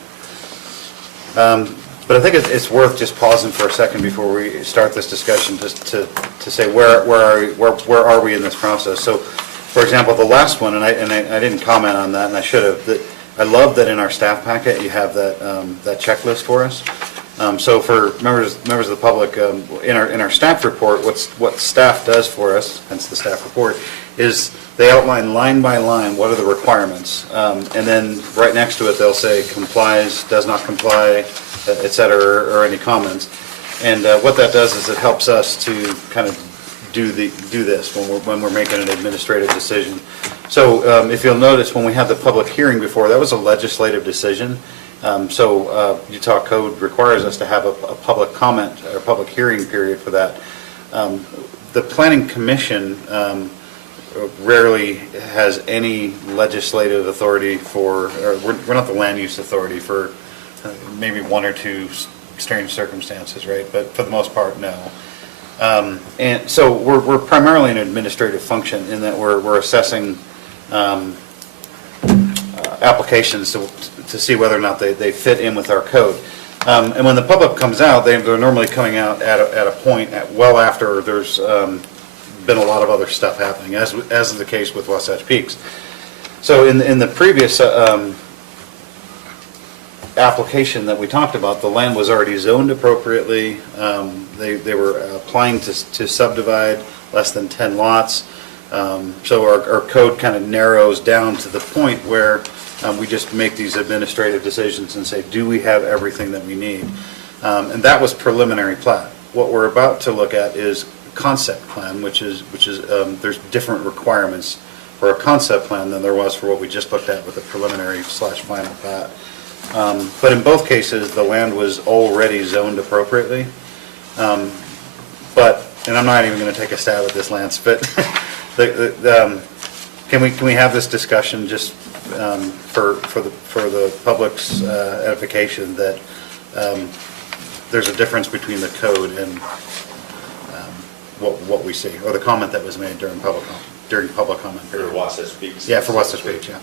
But I think it's worth just pausing for a second before we start this discussion, just to say where are we in this process. So, for example, the last one, and I didn't comment on that, and I should have. I love that in our staff packet you have that checklist for us. So for members of the public, in our staff report, what staff does for us, hence the staff report, is they outline line by line what are the requirements, and then right next to it they'll say complies, does not comply, et cetera, or any comments. And what that does is it helps us to kind of do this when we're making an administrative decision. So if you'll notice, when we had the public hearing before, that was a legislative decision. So Utah code requires us to have a public comment or public hearing period for that. The Planning Commission rarely has any legislative authority for, or we're not the land use authority for maybe one or two strange circumstances, right? But for the most part, no. And so we're primarily an administrative function in that we're assessing applications to see whether or not they fit in with our code. And when the public comes out, they're normally coming out at a point well after there's been a lot of other stuff happening, as is the case with Wasatch Peaks. So in the previous application that we talked about, the land was already zoned appropriately. They were applying to subdivide less than 10 lots. So our code kind of narrows down to the point where we just make these administrative decisions and say, do we have everything that we need? And that was preliminary plat. What we're about to look at is concept plan, which is there's different requirements for a concept plan than there was for what we just looked at with the preliminary/final plat. But in both cases, the land was already zoned appropriately. But, and I'm not even going to take a stab at this, Lance, but can we have this discussion just for the public's edification that there's a difference between the code and what we see, or the comment that was made during public comment period. For Wasatch Peaks? Yeah, for Wasatch Peaks, yeah.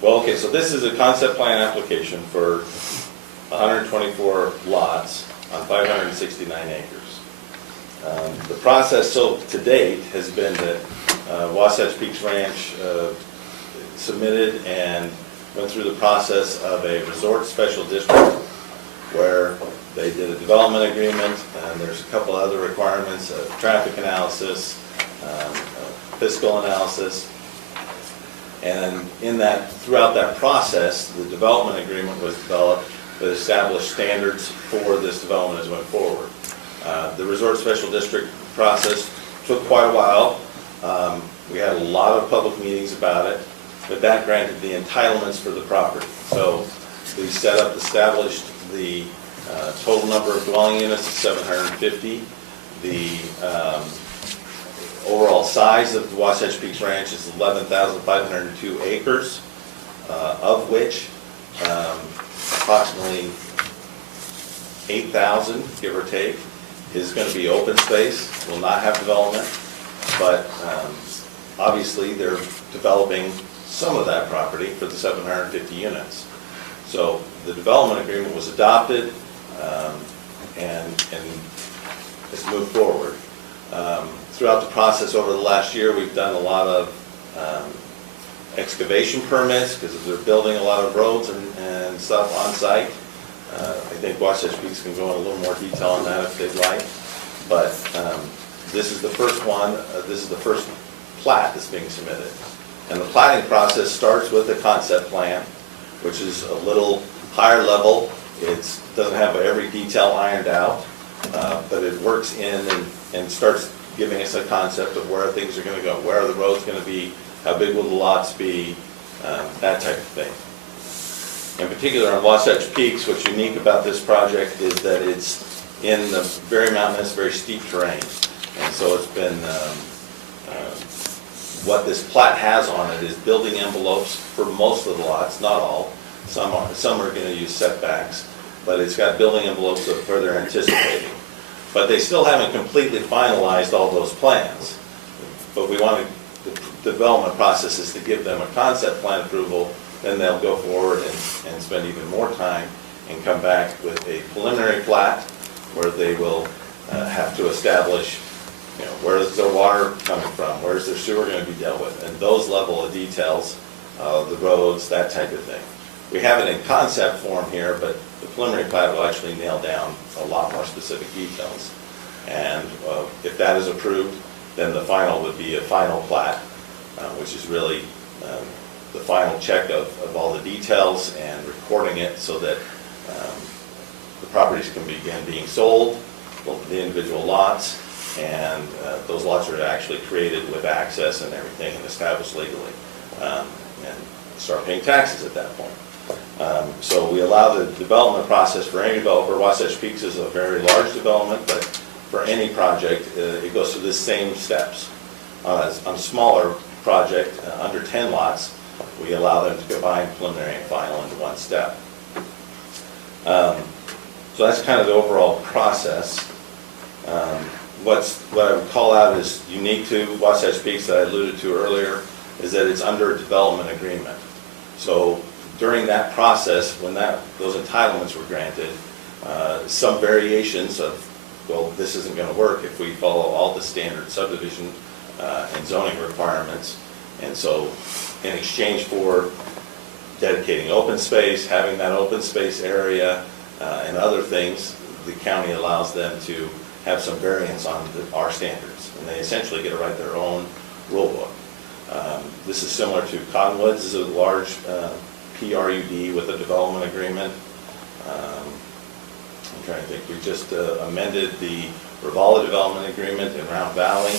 Well, okay, so this is a concept plan application for 124 lots on 569 acres. The process so to date has been that Wasatch Peaks Ranch submitted and went through the process of a resort special district where they did a development agreement, and there's a couple other requirements, traffic analysis, fiscal analysis. And throughout that process, the development agreement was developed that established standards for this development as it went forward. The resort special district process took quite a while. We had a lot of public meetings about it, but that granted the entitlements for the property. So we established the Total number of dwelling units is 750. The overall size of the Wasatch Peaks Ranch is 11,502 acres, of which approximately 8,000, give or take, is going to be open space, will not have development, but obviously they're developing some of that property for the 750 units. So the development agreement was adopted, and it's moved forward. Throughout the process over the last year, we've done a lot of excavation permits because they're building a lot of roads and stuff on site. I think Wasatch Peaks can go in a little more detail on that if they'd like. But this is the first one, this is the first plat that's being submitted. And the platting process starts with a concept plan, which is a little higher level. It doesn't have every detail ironed out, but it works in and starts giving us a concept of where things are going to go, where are the roads going to be, how big will the lots be, that type of thing. In particular, on Wasatch Peaks, what's unique about this project is that it's in the very mountainous, very steep terrain. And so it's been, what this plat has on it is building envelopes for most of the lots, not all. Some are going to use setbacks, but it's got building envelopes of where they're anticipating. But they still haven't completely finalized all those plans. But we want the development process is to give them a concept plan approval, then they'll go forward and spend even more time and come back with a preliminary plat where they will have to establish, you know, where is their water coming from, where is their sewer going to be dealt with, and those level of details, the roads, that type of thing. We have it in concept form here, but the preliminary plat will actually nail down a lot more specific details. And if that is approved, then the final would be a final plat, which is really the final check of all the details and recording it so that the properties can begin being sold, the individual lots, and those lots are actually created with access and everything and established legally, and start paying taxes at that point. So we allow the development process for any developer. Wasatch Peaks is a very large development, but for any project, it goes through the same steps. On a smaller project, under 10 lots, we allow them to combine preliminary and final into one step. So that's kind of the overall process. What I would call out as unique to Wasatch Peaks that I alluded to earlier is that it's under a development agreement. So during that process, when those entitlements were granted, some variations of, well, this isn't going to work if we follow all the standard subdivision and zoning requirements. And so in exchange for dedicating open space, having that open space area, and other things, the county allows them to have some variance on our standards. And they essentially get to write their own rule book. This is similar to Cottonwoods. This is a large PRUD with a development agreement. I'm trying to think. We just amended the Ravala development agreement in Round Valley.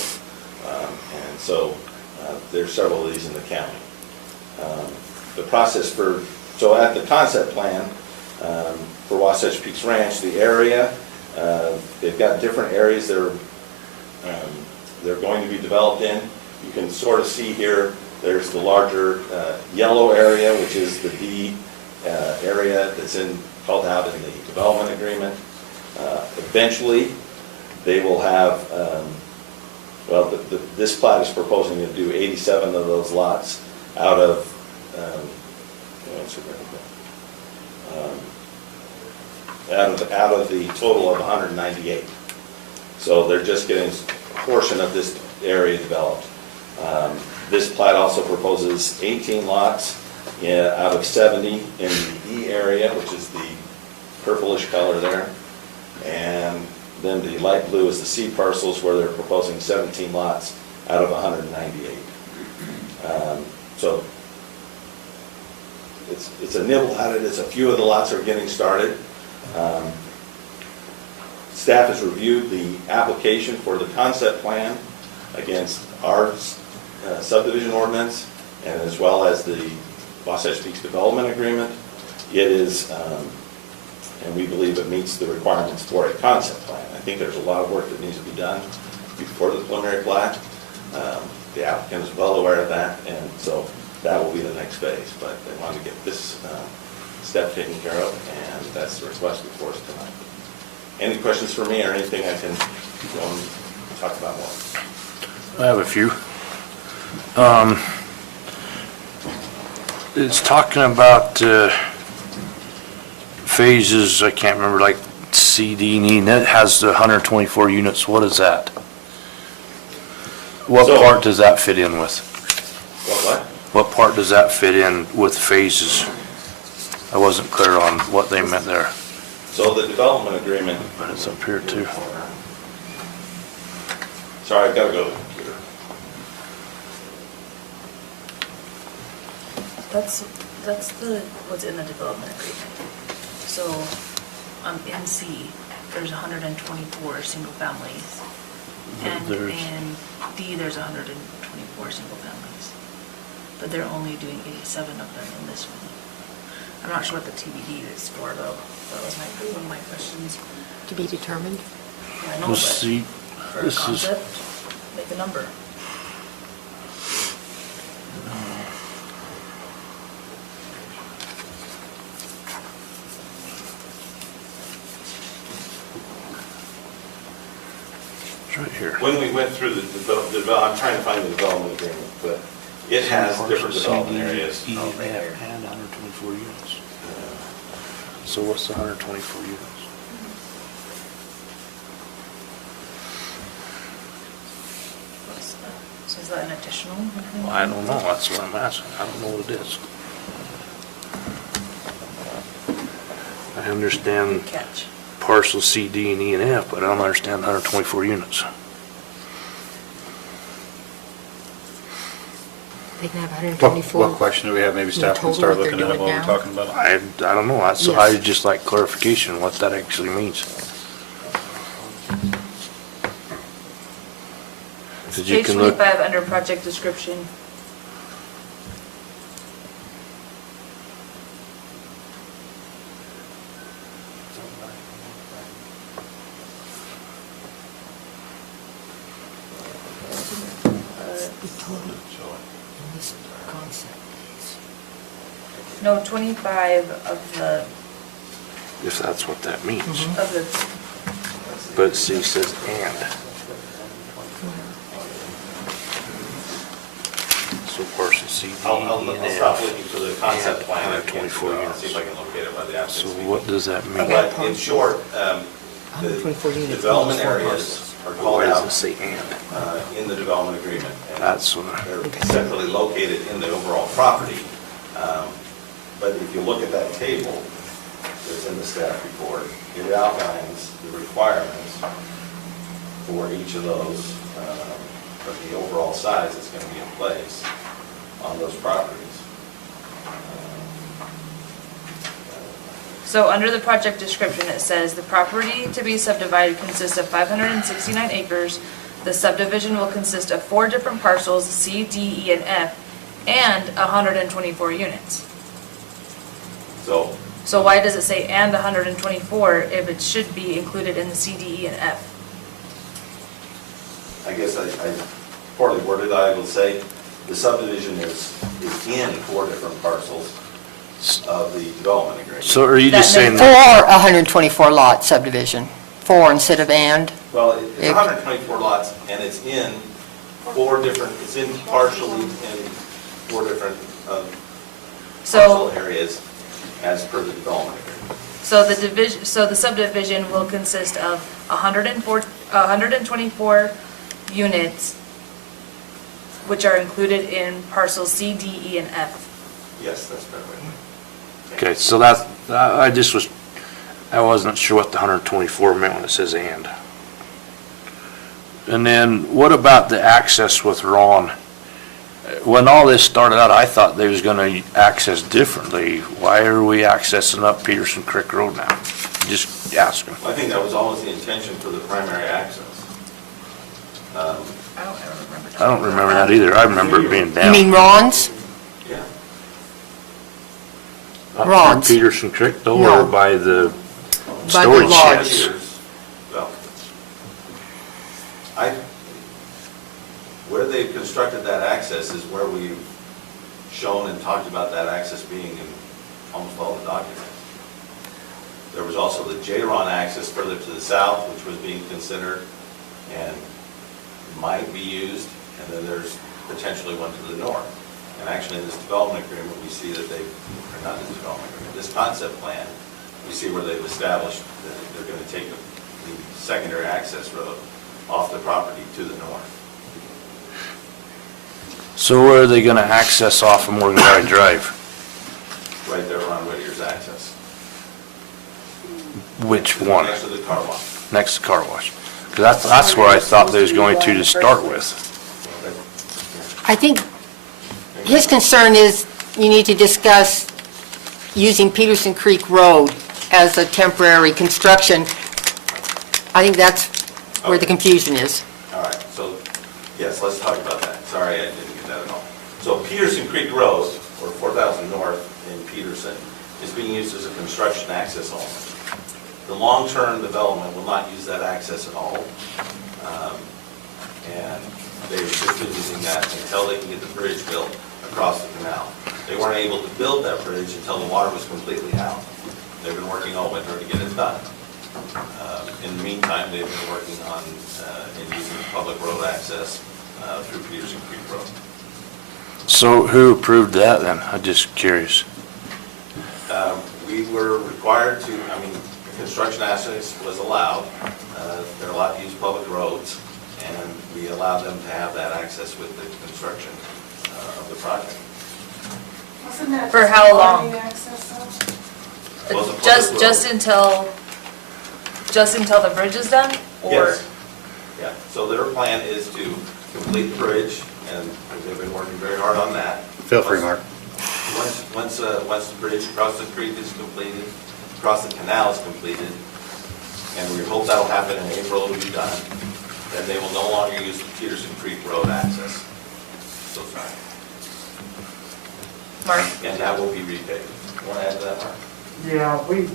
And so there's several of these in the county. The process so at the concept plan for Wasatch Peaks Ranch, the area, they've got different areas they're going to be developed in. You can sort of see here, there's the larger yellow area, which is the D area that's called out in the development agreement. Eventually, they will have, this plat is proposing to do 87 of those lots out of, out of the total of 198. So they're just getting a portion of this area developed. This plat also proposes 18 lots out of 70 in the E area, which is the purplish color there. And then the light blue is the C parcels where they're proposing 17 lots out of 198. So it's a nibble at it. It's a few of the lots are getting started. Staff has reviewed the application for the concept plan against our subdivision ordinance and as well as the Wasatch Peaks Development Agreement. It is and we believe it meets the requirements for a concept plan. I think there's a lot of work that needs to be done before the preliminary plat. The applicant is well aware of that, and so that will be the next phase. But they want to get this step taken care of, and that's the request before us tonight. Any questions for me or anything I can go and talk about more? I have a few. It's talking about phases, I can't remember, like C, D, and E, and it has the 124 units. What is that? What So- part does that fit in with? What? What part does that fit in with phases? I wasn't clear on what they meant there. So the development agreement. But it's up here too. Sorry, I've got to go to the computer. That's what's in the development agreement. So, in C, there's 124 single families. And There's- in D, there's 124 single families. But they're only doing 87 of them in this one. I'm not sure what the TBD is for though. That was one of my questions. To be determined? Yeah, I know, Well, but see, for a this is, concept, make a number. it's right here. When we went through I'm trying to find the development agreement, but it has different development areas. E, and 124 units. So what's the 124 units? So is that an additional? Well, I don't know, that's what I'm asking. I don't know what it is. I understand Good catch. parcel C, D, and E, and F, but I don't understand 124 units. They can have What 124. question do we have? Maybe staff can total start what they're looking at it doing while we're now? talking about it. I don't know, that's, Yes. I just like clarification, what that actually means. 'Cause you Page can look, 25 under project description. In this concept, No, 25 of the, if that's what that means. of the, But C says and. So parcel C, D, E, I'll and stop F. looking for the concept and plan. 124 I'll units. see if I can locate it by the So applicant's. what does that mean? But in short, the 124 units. development four areas are Why called does out it say and? in the development agreement. And That's what They're centrally located in the overall property. But if you look at that table that's in the staff report, it outlines the requirements for each of those, of the overall size that's going to be in place on those properties. so under the project description, it says, "The property to be subdivided consists of 569 acres. The subdivision will consist of 4 different parcels, C, D, E, and F, and 124 units." So So why does it say "and 124" if it should be included in the C, D, E, and F? I guess I poorly worded, I will say, the subdivision is in 4 different parcels of the development agreement. So are you That just saying, For that- 124 lot subdivision, 4 instead of and. Well, it's 124 lots, and it's in 4 different, it's in partially in 4 different parcel So, areas as per the development agreement. so the division, so the subdivision will consist of 124 units, which are included in parcels C, D, E, and F. Yes, that's better way. okay, so that, I wasn't sure what the 124 meant when it says and. And then what about the access with Ron? When all this started out, I thought they was gonna access differently. Why are we accessing up Peterson Creek Road now? Just asking. I think that was always the intention for the primary access. I don't ever remember that. I don't remember that either. I remember it being You down. mean Ron's? Yeah. Up Ron's. through Peterson Creek though, No. or by the By the Storage law. sheds. Well, where they've constructed that access is where we've shown and talked about that access being in almost all the documents. There was also the J-Ron access further to the south, which was being considered and might be used, and then there's potentially one to the north. And actually, in this development agreement, we see that or not this development agreement, this concept plan, we see where they've established that they're going to take the secondary access road off the property to the north. So where are they gonna access off of Morgan Valley Drive? Right there on Whittier's access. Which one? Next to the car wash. Next to car wash. Because that's where I thought they was going to start with. I think his concern is you need to discuss using Peterson Creek Road as a temporary construction. I think that's where the confusion is. All right, so, yes, let's talk about that. Sorry, I didn't get that at all. So Peterson Creek Road, or 4,000 North in Peterson, is being used as a construction access only. The long-term development will not use that access at all. And they've just been using that until they can get the bridge built across the canal. They weren't able to build that bridge until the water was completely out. They've been working all winter to get it done. In the meantime, they've been working on and using public road access through Peterson Creek Road. So who approved that then? I'm just curious. We were required to, construction access was allowed. They're allowed to use public roads, and we allowed them to have that access with the construction of the project. Wasn't that For just how logging long? access though? Well, it's a public Just until the bridge is done? Or Yes. Yeah, so their plan is to complete the bridge, and they've been working very hard on that. Feel free, Mark. Once the bridge across the creek is completed, across the canal is completed, and we hope that'll happen in April, it'll be done, then they will no longer use the Peterson Creek Road access. So sorry. Mark? And that will be repaved. You want to add to that, Mark? Yeah, we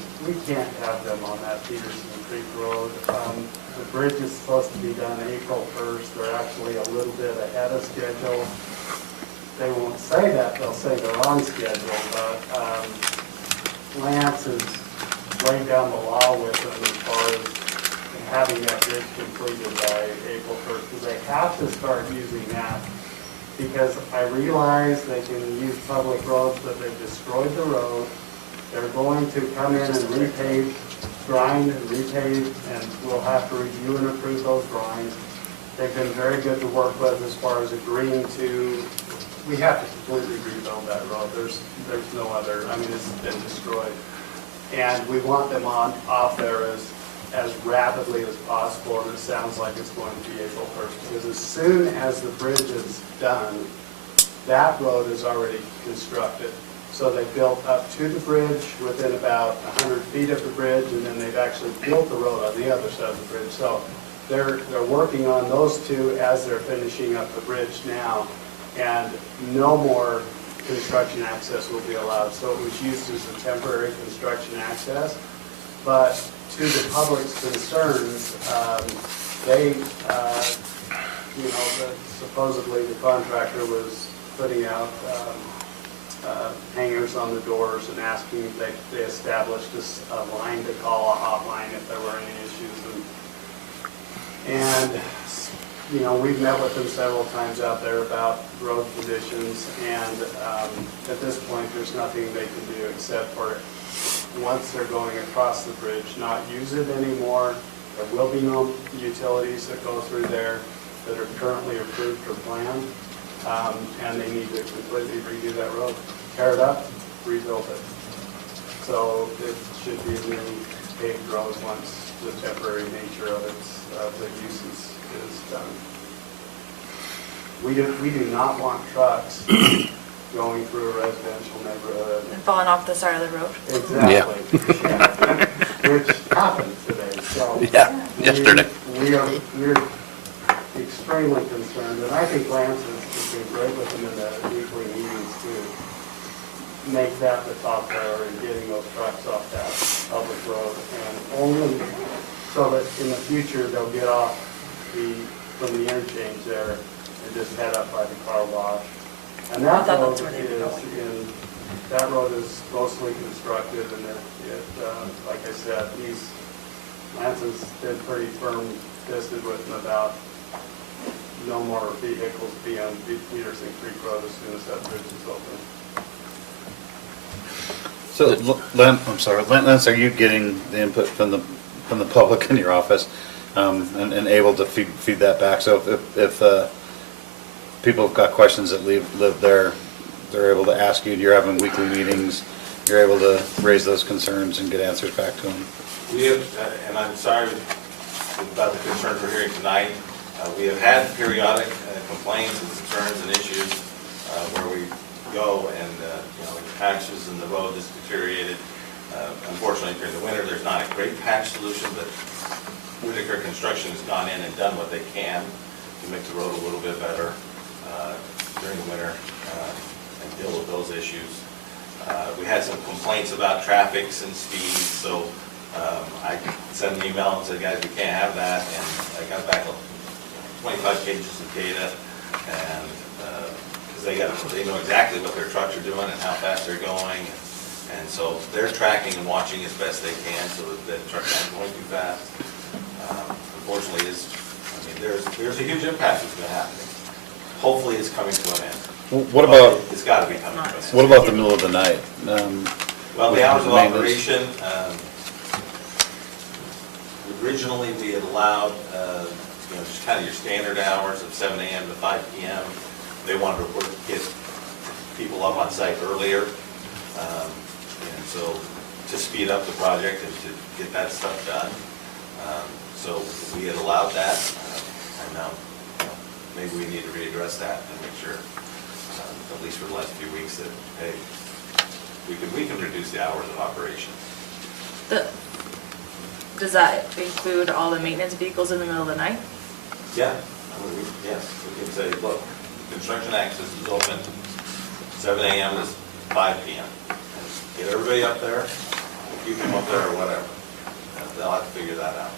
can't have them on that Peterson Creek Road. The bridge is supposed to be done April 1st. They're actually a little bit ahead of schedule. They won't say that, they'll say they're on schedule, but Lance has laid down the law with them as far as having that bridge completed by April 1st, because they have to start using that, because I realize they can use public roads, but they've destroyed the road. They're going to come in and repave, grind and repave, and we'll have to review and approve those drawings. They've been very good to work with as far as agreeing to, we have to completely rebuild that road. There's no other, it's been destroyed. And we want them off there as rapidly as possible, and it sounds like it's going to be April 1st. Because as soon as the bridge is done, that road is already constructed. So they built up to the bridge within about 100 feet of the bridge, and then they've actually built the road on the other side of the bridge. So they're working on those two as they're finishing up the bridge now, and no more construction access will be allowed. So it was used as a temporary construction access, but to the public's concerns, supposedly the contractor was putting out hangers on the doors and asking if they established a line to call, a hotline if there were any issues. And we've met with them several times out there about road conditions, and at this point, there's nothing they can do except for, once they're going across the bridge, not use it anymore. There will be no utilities that go through there that are currently approved or planned, and they need to completely redo that road, tear it up, rebuild it. So it should be a new paved road once the temporary nature of the use is done. We do not want trucks going through a residential neighborhood. And falling off the side of the road. Exactly. Yeah. Which happened today, so. Yeah, yesterday. We're extremely concerned, and I think Lance has been great with them in the weekly meetings too. make that the top priority, getting those trucks off that public road. And only so that in the future, they'll get off from the interchange there and just head up by the car wash. And that road is mostly constructed, and like I said, Lance has been pretty firm fisted with them about no more vehicles beyond Peterson Creek Road as soon as that bridge is open. So, Lance, are you getting the input from the public in your office, and able to feed that back? So if people have got questions that live there, they're able to ask you, you're having weekly meetings, you're able to raise those concerns and get answers back to them? We have, and I'm sorry about the concerns we're hearing tonight, we have had periodic complaints and concerns and issues where we go and, the patches and the road is deteriorated. Unfortunately, during the winter, there's not a great patch solution, but Whitaker Construction has gone in and done what they can to make the road a little bit better during the winter and deal with those issues. We had some complaints about traffic and speed, so I sent an email and said, guys, we can't have that, and I got back 25 pages of data, and because they know exactly what their trucks are doing and how fast they're going, and so they're tracking and watching as best they can so that trucks aren't going too fast. Unfortunately, there's a huge impact that's going to happen. Hopefully, it's coming to an end. What about? It's got to be coming to an end. What about the middle of the night? Well, the hours of operation, originally we had allowed, just kind of your standard hours of 7 a.m. to 5 p.m. They wanted to get people up on site earlier, and so to speed up the project and to get that stuff done. So we had allowed that, and now maybe we need to readdress that and make sure, at least for the last few weeks, that, hey, we can reduce the hours of operation. Does that include all the maintenance vehicles in the middle of the night? Yeah, yes, we can say, look, construction access is open 7 a.m. to 5 p.m. Get everybody up there, keep them up there or whatever. They'll have to figure that out.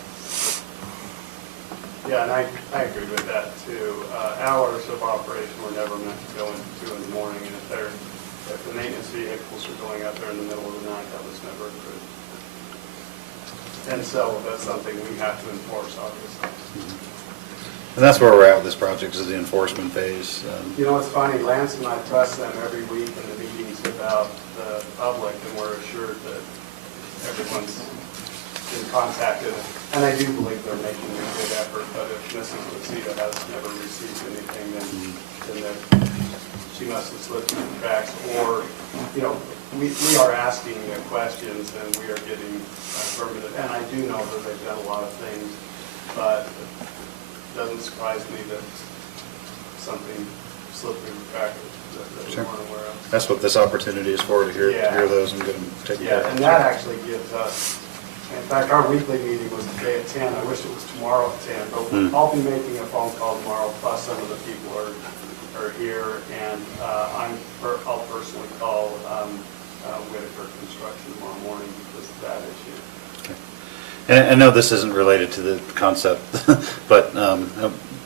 Yeah, and I agree with that too. Hours of operation were never meant to go into 2 in the morning, and if the maintenance vehicles are going out there in the middle of the night, that was never approved. And so that's something we have to enforce, obviously. And that's where we're at with this project, is the enforcement phase. You know, it's funny, Lance and I press them every week in the meetings about the public, and we're assured that everyone's been contacted. And I do believe they're making a good effort, but if Mrs. Lucita has never received anything, then she must have slipped through the cracks. Or, we are asking the questions and we are getting affirmative. And I do know that they've done a lot of things, but it doesn't surprise me that something slipped through the cracks that we weren't aware of. That's what this opportunity is for, to hear those and get them taken care of. Yeah, and that actually gives us, in fact, our weekly meeting was today at 10. I wish it was tomorrow at 10, but I'll be making a phone call tomorrow, plus some of the people are here, and I'll personally call Whitaker Construction tomorrow morning because of that issue. And I know this isn't related to the concept, but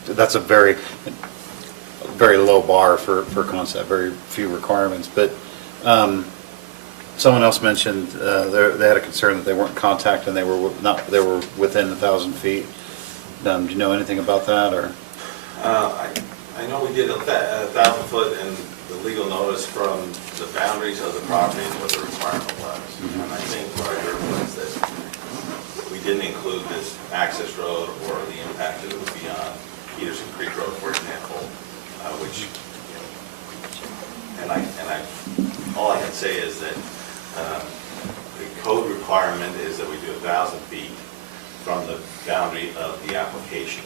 that's a very, very low bar for concept, very few requirements. But someone else mentioned they had a concern that they weren't contacted and they were within 1,000 feet. Do you know anything about that, or? I know we did a 1,000 foot and the legal notice from the boundaries of the property and what the requirement was. And I think what I heard was that we didn't include this access road or the impact that it would be on Peterson Creek Road, for example, which, all I can say is that the code requirement is that we do 1,000 feet from the boundary of the application.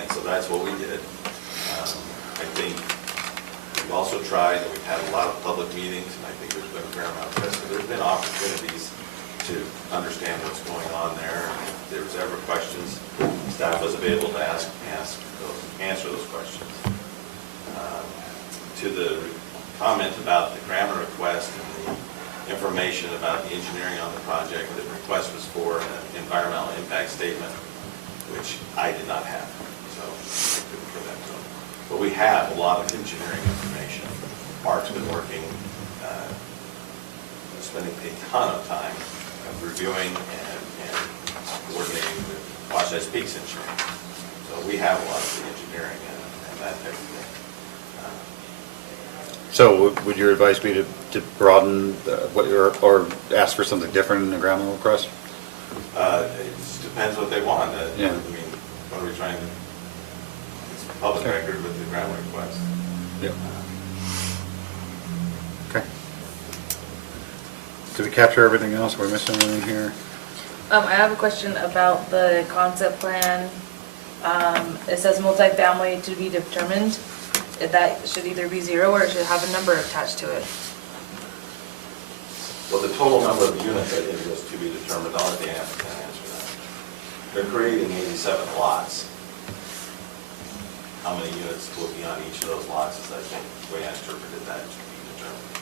And so that's what we did. I think we've also tried, and we've had a lot of public meetings, and I think there's been a fair amount of press. So there's been opportunities to understand what's going on there. And if there was ever questions, staff was able to answer those questions. To the comment about the grammar request and the information about the engineering on the project. The request was for an environmental impact statement, which I did not have, so I couldn't give that to them. But we have a lot of engineering information. Mark's been working, spending a ton of time reviewing and coordinating with Wasatch Peaks Engineering. So we have a lot of the engineering and that type of thing. So would your advice be to broaden what you're, or ask for something different in the grammar request? It just depends what they want. Yeah. I mean, what are we trying to, it's public record with the grammar request. Yep. Okay. Did we capture everything else? We're missing anything here? I have a question about the concept plan. It says multifamily to be determined. That should either be 0 or it should have a number attached to it. Well, the total number of units, I think, is to be determined. I'll let the applicant answer that. They're creating 87 lots. How many units will be on each of those lots is, I think, the way I interpreted that, to be determined.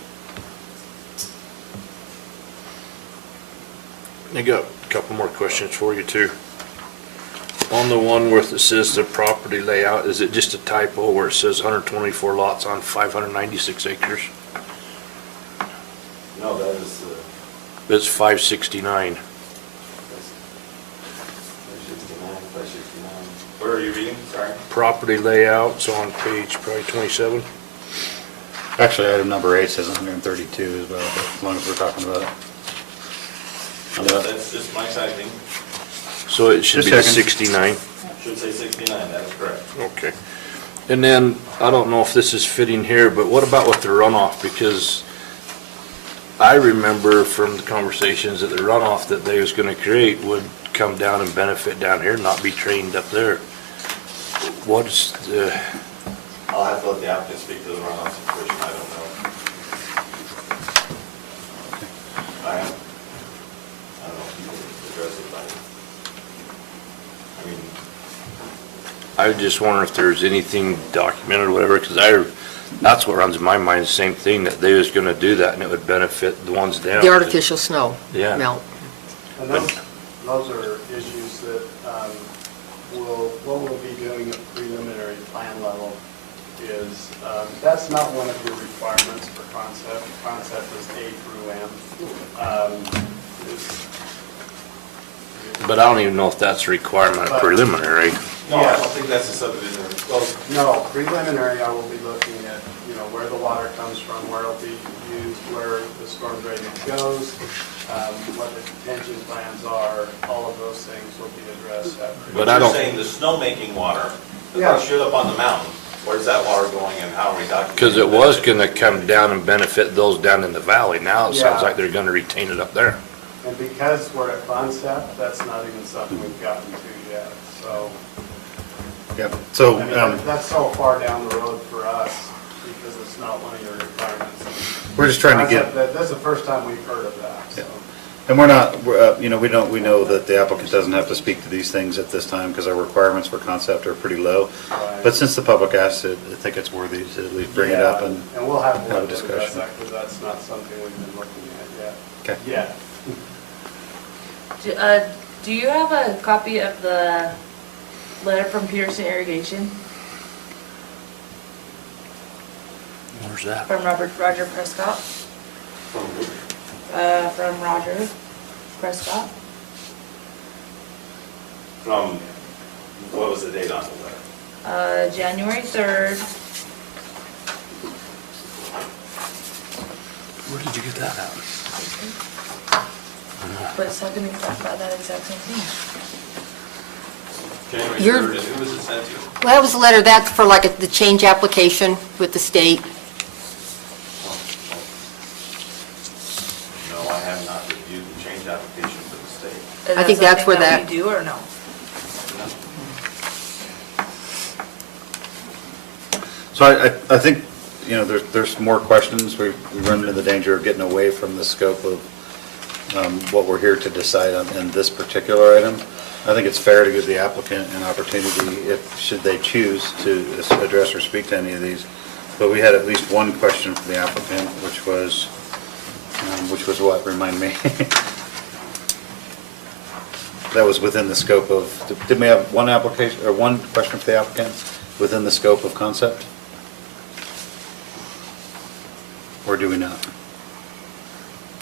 I got a couple more questions for you too. On the one where it says the property layout, is it just a typo where it says 124 lots on 596 acres? No, that is the, It's 569. that's 569. Where are you reading? Sorry. Property layouts on page probably 27. Actually, item number 8 says 132 as well, but as long as we're talking about it. Yeah, that's just my typing. So it should Just be the checking. 69. Should say 69, that is correct. Okay. And then, I don't know if this is fitting here, but what about with the runoff? Because I remember from the conversations that the runoff that they was gonna create would come down and benefit down here, not be trained up there. What's the, I'll have to let the applicant speak to the runoff situation, I don't know. I don't know if you can address it, but, I mean, I just wonder if there's anything documented or whatever, because that's what runs in my mind, the same thing, that they was gonna do that and it would benefit the ones down. The artificial snow Yeah. melt. And those are issues that what we'll be doing at preliminary plan level is, that's not one of your requirements for concept. Concept is A through M. But I don't even know if that's a requirement of preliminary. no, I don't think that's a subdivision. Well, no, preliminary, I will be looking at, where the water comes from, where it'll be used, where the storm drainage goes, what the detention plans are, all of those things will be addressed at. But I You're don't- saying the snowmaking water, Yeah. that shoot up on the mountain, where's that water going and how are we documenting? Because it was gonna come down and benefit those down in the valley. Now it sounds Yeah. like they're gonna retain it up there. And because we're at concept, that's not even something we've gotten to yet, so. Yeah, so, I mean, that's so far down the road for us, because it's not one of your requirements. we're just trying to get, That's the first time we've heard of that, so. and we're not, we know that the applicant doesn't have to speak to these things at this time because our requirements for concept are pretty low. Right. But since the public asked it, I think it's worthy to at least bring it up and we'll have to have a address discussion. that, because that's not something we've been looking at yet. Okay. Yeah. Do you have a copy of the letter from Peterson Irrigation Where's that? from Roger Prescott? From Roger Prescott. From, what was the date on the letter? January 3rd. Where did you get that at? But it's talking about that exact same thing. January You're- 3rd, and who was it sent to? Well, that was a letter, that's for like the change application with the state. No, I have not reviewed the change application for the state. Is I think that's where something that- we do or no? So I think, there's more questions. We run into the danger of getting away from the scope of what we're here to decide on in this particular item. I think it's fair to give the applicant an opportunity, should they choose to address or speak to any of these, but we had at least one question from the applicant, which was what? Remind me. That was within the scope of, didn't we have one application, or one question for the applicant within the scope of concept? Or do we not?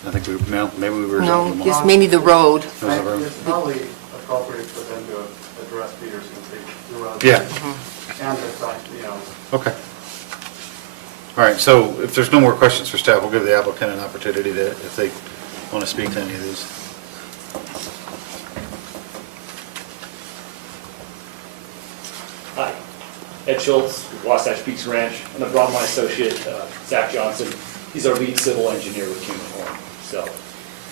I think we, no, maybe we were. No, just mainly the road. It's probably appropriate for them to address Peterson Creek, the road. Yeah. And the site, you know. Okay. All right, so if there's no more questions for staff, we'll give the applicant an opportunity to, if they want to speak to any of these. Hi, Ed Schultz with Wasatch Peaks Ranch, and I brought my associate, Zach Johnson. He's our lead civil engineer with Human Horn. So,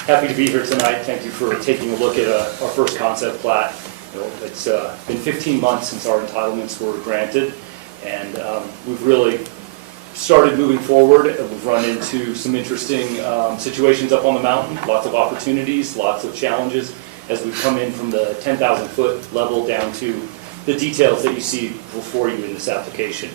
happy to be here tonight. Thank you for taking a look at our first concept plat. You know, it's been 15 months since our entitlements were granted, and we've really started moving forward. We've run into some interesting situations up on the mountain, lots of opportunities, lots of challenges as we've come in from the 10,000-foot level down to the details that you see before you in this application.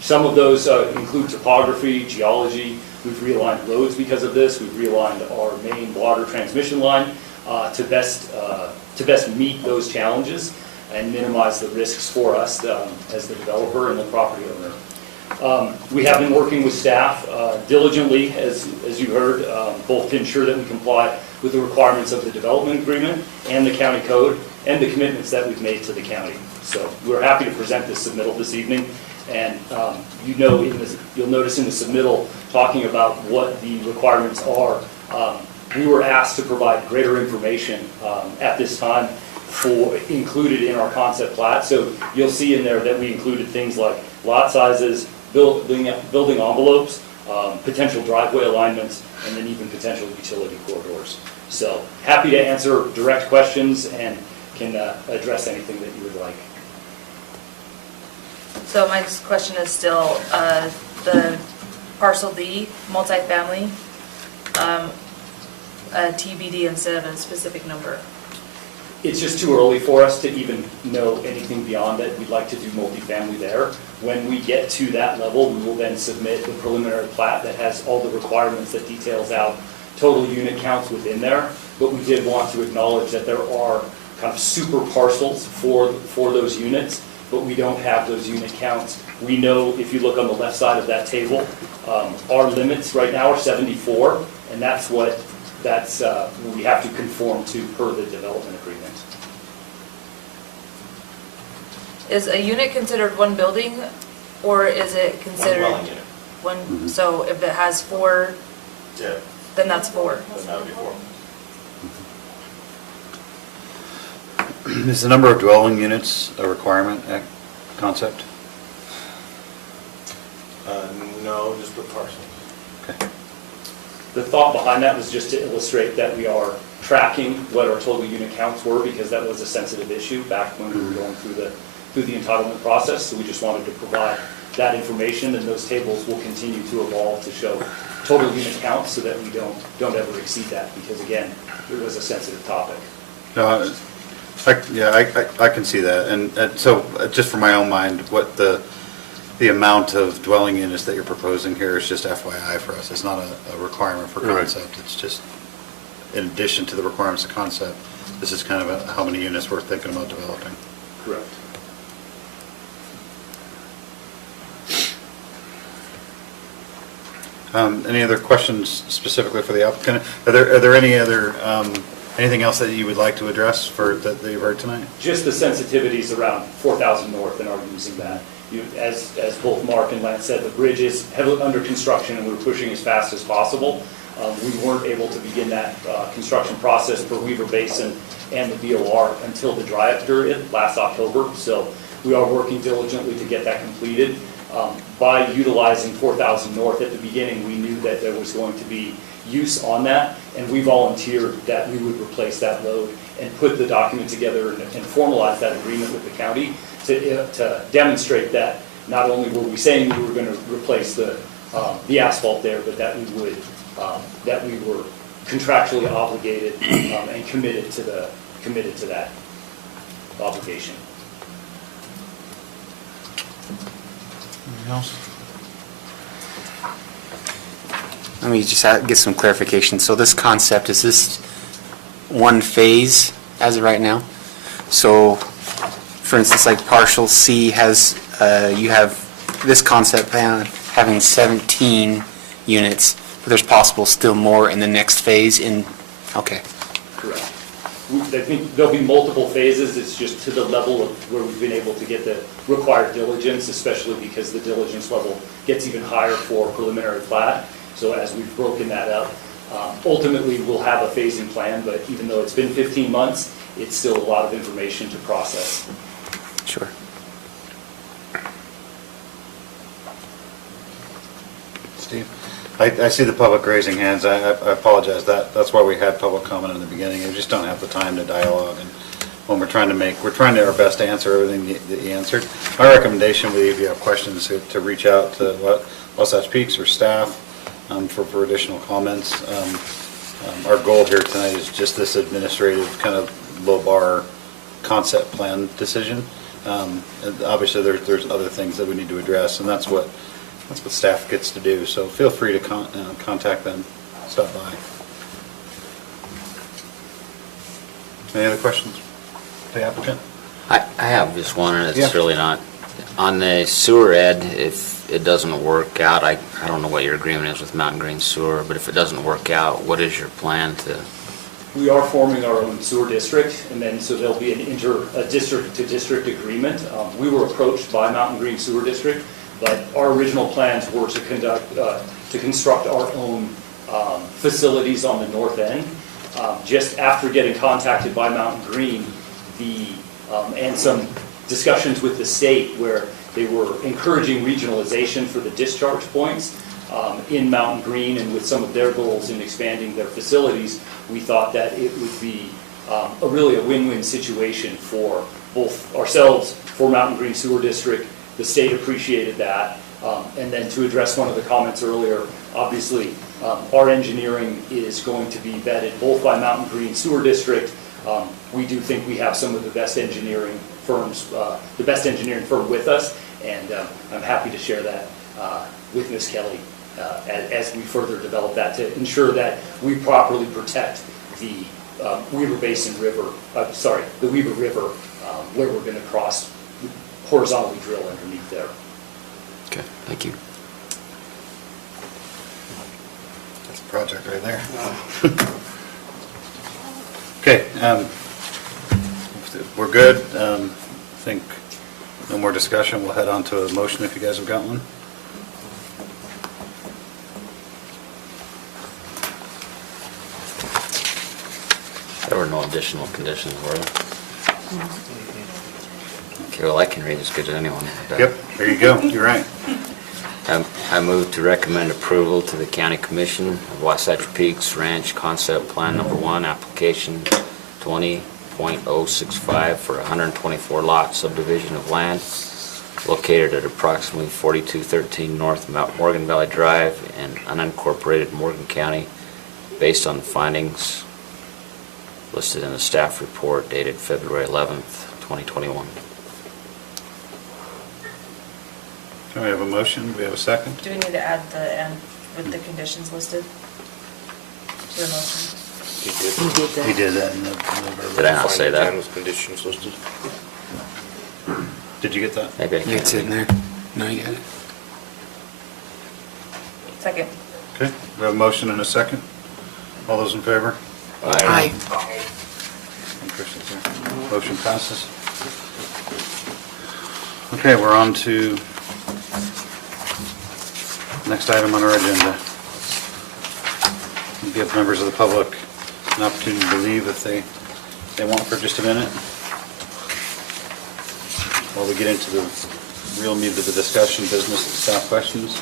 Some of those include topography, geology. We've realigned roads because of this. We've realigned our main water transmission line to best meet those challenges and minimize the risks for us as the developer and the property owner. We have been working with staff diligently, as you heard, both to ensure that we comply with the requirements of the development agreement and the county code and the commitments that we've made to the county. So we're happy to present this submittal this evening. And you'll notice in the submittal talking about what the requirements are. We were asked to provide greater information at this time included in our concept plat. So you'll see in there that we included things like lot sizes, building envelopes, potential driveway alignments, and then even potential utility corridors. So happy to answer direct questions and can address anything that you would like. So my next question is still the parcel D, multifamily, a TBD instead of a specific number. It's just too early for us to even know anything beyond it. We'd like to do multifamily there. When we get to that level, we will then submit the preliminary plat that has all the requirements that details out total unit counts within there. But we did want to acknowledge that there are kind of super parcels for those units, but we don't have those unit counts. We know, if you look on the left side of that table, our limits right now are 74, and that's we have to conform to per the development agreement. Is a unit considered one building, or is it considered dwelling unit. one? So if it has 4, Yeah. then that's 4. Then that would be 4. Is the number of dwelling units a requirement at concept? No, just the parcels. Okay. The thought behind that was just to illustrate that we are tracking what our total unit counts were, because that was a sensitive issue back when we were going through the entitlement process. So we just wanted to provide that information, and those tables will continue to evolve to show total unit counts so that we don't ever exceed that, because again, it was a sensitive topic. No, I can see that. And so just for my own mind, what the amount of dwelling units that you're proposing here is just FYI for us. It's not a requirement for concept. It's just in addition to the requirements of concept. This is kind of how many units we're thinking about developing. Correct. Any other questions specifically for the applicant? Are there any other, anything else that you would like to address that you've heard tonight? Just the sensitivities around 4,000 North and are using that. As both Mark and Lance said, the bridge is heavily under construction and we're pushing as fast as possible. We weren't able to begin that construction process for Weaver Basin and the BOR until the dry-up period last October. So we are working diligently to get that completed. By utilizing 4,000 North at the beginning, we knew that there was going to be use on that, and we volunteered that we would replace that load and put the document together and formalize that agreement with the county to demonstrate that not only were we saying we were going to replace the asphalt there, but that we were contractually obligated and committed to that obligation. Anything else? Let me just get some clarification. So this concept, is this one phase as of right now? So, for instance, like partial C has, you have this concept plan having 17 units, but there's possible still more in the next phase in, okay. Correct. I think there'll be multiple phases, it's just to the level of where we've been able to get the required diligence, especially because the diligence level gets even higher for preliminary plat. So as we've broken that up, ultimately we'll have a phasing plan, but even though it's been 15 months, it's still a lot of information to process. Sure. Steve? I see the public raising hands. I apologize. That's why we had public comment in the beginning. We just don't have the time to dialogue. And when we're trying our best to answer everything that you answered. My recommendation would be, if you have questions, to reach out to Wasatch Peaks or staff for additional comments. Our goal here tonight is just this administrative kind of low bar concept plan decision. And obviously, there's other things that we need to address, and that's what staff gets to do. So feel free to contact them, stop by. Any other questions? The applicant? I have just one, and Yeah. it's really not, on the sewer, Ed, if it doesn't work out, I don't know what your agreement is with Mountain Green Sewer, but if it doesn't work out, what is your plan to? We are forming our own sewer district, and then so there'll be a district-to-district agreement. We were approached by Mountain Green Sewer District, but our original plans were to construct our own facilities on the north end. Just after getting contacted by Mountain Green, and some discussions with the state where they were encouraging regionalization for the discharge points in Mountain Green, and with some of their goals in expanding their facilities, we thought that it would be really a win-win situation for both ourselves, for Mountain Green Sewer District. The state appreciated that. And then to address one of the comments earlier, obviously, our engineering is going to be vetted both by Mountain Green Sewer District. We do think we have some of the best engineering firms, the best engineering firm with us, and I'm happy to share that with Ms. Kelly as we further develop that to ensure that we properly protect the Weaver Basin River, the Weaver River, where we're going to cross, horizontally drill underneath there. Okay, thank you. That's a project right there. Okay, we're good. I think no more discussion. We'll head on to a motion if you guys have got one. There were no additional conditions, were there? Okay, well, I can read as good as anyone. Yep, there you go. You're right. I move to recommend approval to the County Commission of Wasatch Peaks Ranch Concept Plan Number 1, application 20.065 for 124 lot subdivision of land located at approximately 4213 North Mount Morgan Valley Drive in unincorporated Morgan County, based on the findings listed in the staff report dated February 11th, 2021. Okay, we have a motion. Do we have a second? Do we need to add the end with the conditions listed to the motion? We did that in the. Did I not say that? Conditions listed. Did you get that? Maybe I Yeah, can't it's in read. there. No, you got it. Second. Okay, we have a motion and a second. All those in favor? Aye. And Christian's here. Motion passes. Okay, we're on to next item on our agenda. Give members of the public an opportunity to leave if they want for just a minute, while we get into the real meat of the discussion, business and staff questions.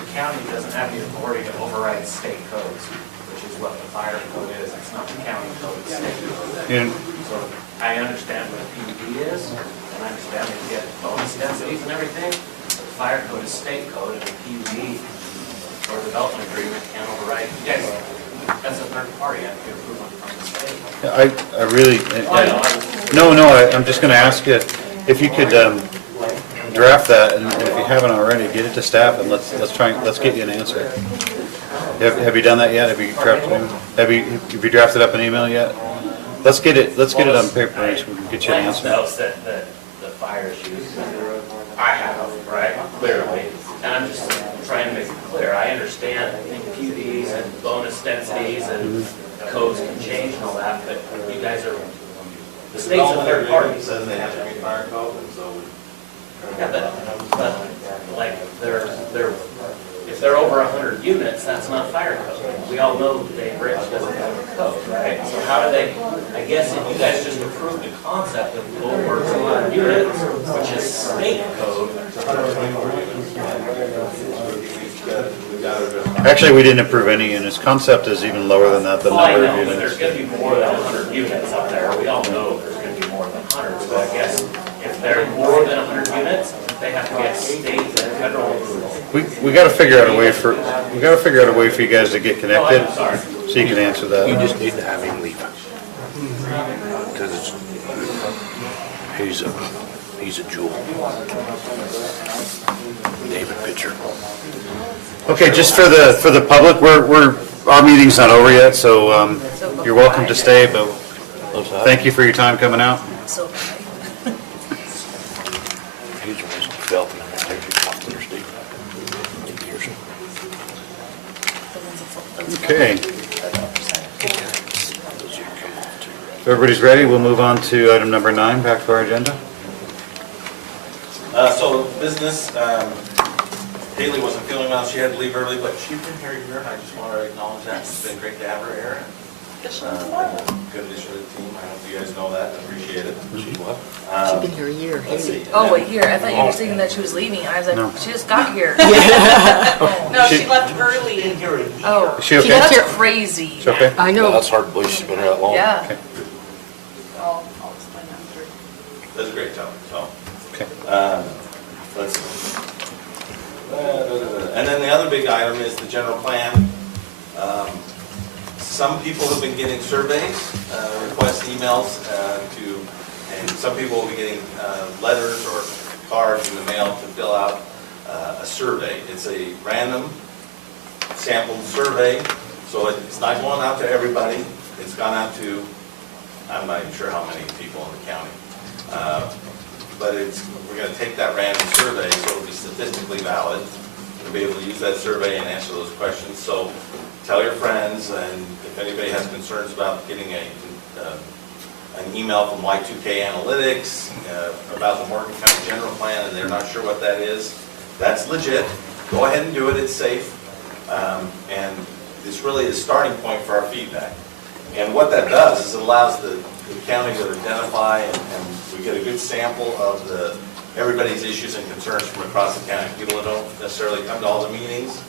The county doesn't have the authority to override state codes, which is what the fire code is. It's not the county code, it's state code. So I understand what a PUD is, and I understand that you get bonus densities and everything. The fire code is state code, and the PUD or development agreement can't override. Yes, that's a third party, I have to get approval from the state. I really, no, I'm just going to ask you if you could, draft that, and if you haven't already, get it to staff and let's get you an answer. Have you done that yet? Have you drafted up an email yet? Let's get it on paper so we can get you an answer. Notes that the fires use. I have, right, clearly, and I'm just trying to make it clear. I understand PUDs and bonus densities and codes can change and all that, but you guys are, the state's a third party. Says they have to meet fire code, and so Yeah, but like, if they're over 100 units, that's not fire code. We all know that Dave Rich doesn't have a code, right? So how do they, I guess if you guys just approved the concept of over 100 units, which is state code. Actually, we didn't approve any units. Concept is even lower than that, the Well, I number of know, but there's units. gonna be more than 100 units up there. We all know there's gonna be more than 100. So I guess if they're more than 100 units, they have to get state and federal approval. We gotta figure out a way for you guys to get connected, Oh, I'm sorry. so you can answer that. You just need to have him leave. Because he's a jewel. David Pitcher. Okay, just for the public, our meeting's not over yet, so you're welcome to stay, but thank you for your time coming out. So, He's the one who's developing that Thursday. Okay. If everybody's ready, we'll move on to item number 9, back to our agenda. So business, Haley wasn't feeling well, she had to leave early, but she's been here a year, and I just want to acknowledge that. It's been great to have her here. Good addition to the team, I hope you guys know that, appreciate it. She's been here a year. Let's see. oh, a year. I thought you were saying that she was leaving, and I was like, No. she just got here. No, she left early. Oh, Is she okay? that's crazy. It's okay? I know. That's hard to believe she's been here that long. Yeah. Okay. I'll explain that through. That's a great job, so. Okay. Let's see. And then the other big item is the general plan. Some people have been getting surveys, request emails and some people will be getting letters or cards in the mail to fill out a survey. It's a random sample survey, so it's not going out to everybody. It's gone out to, I'm not even sure how many people in the county. But we're going to take that random survey, so it'll be statistically valid. You'll be able to use that survey and answer those questions. So tell your friends, and if anybody has concerns about getting an email from Y2K Analytics about the Morgan County General Plan, and they're not sure what that is, that's legit. Go ahead and do it, it's safe. And it's really the starting point for our feedback. And what that does is it allows the county to identify and we get a good sample of everybody's issues and concerns from across the county. People that don't necessarily come to all the meetings,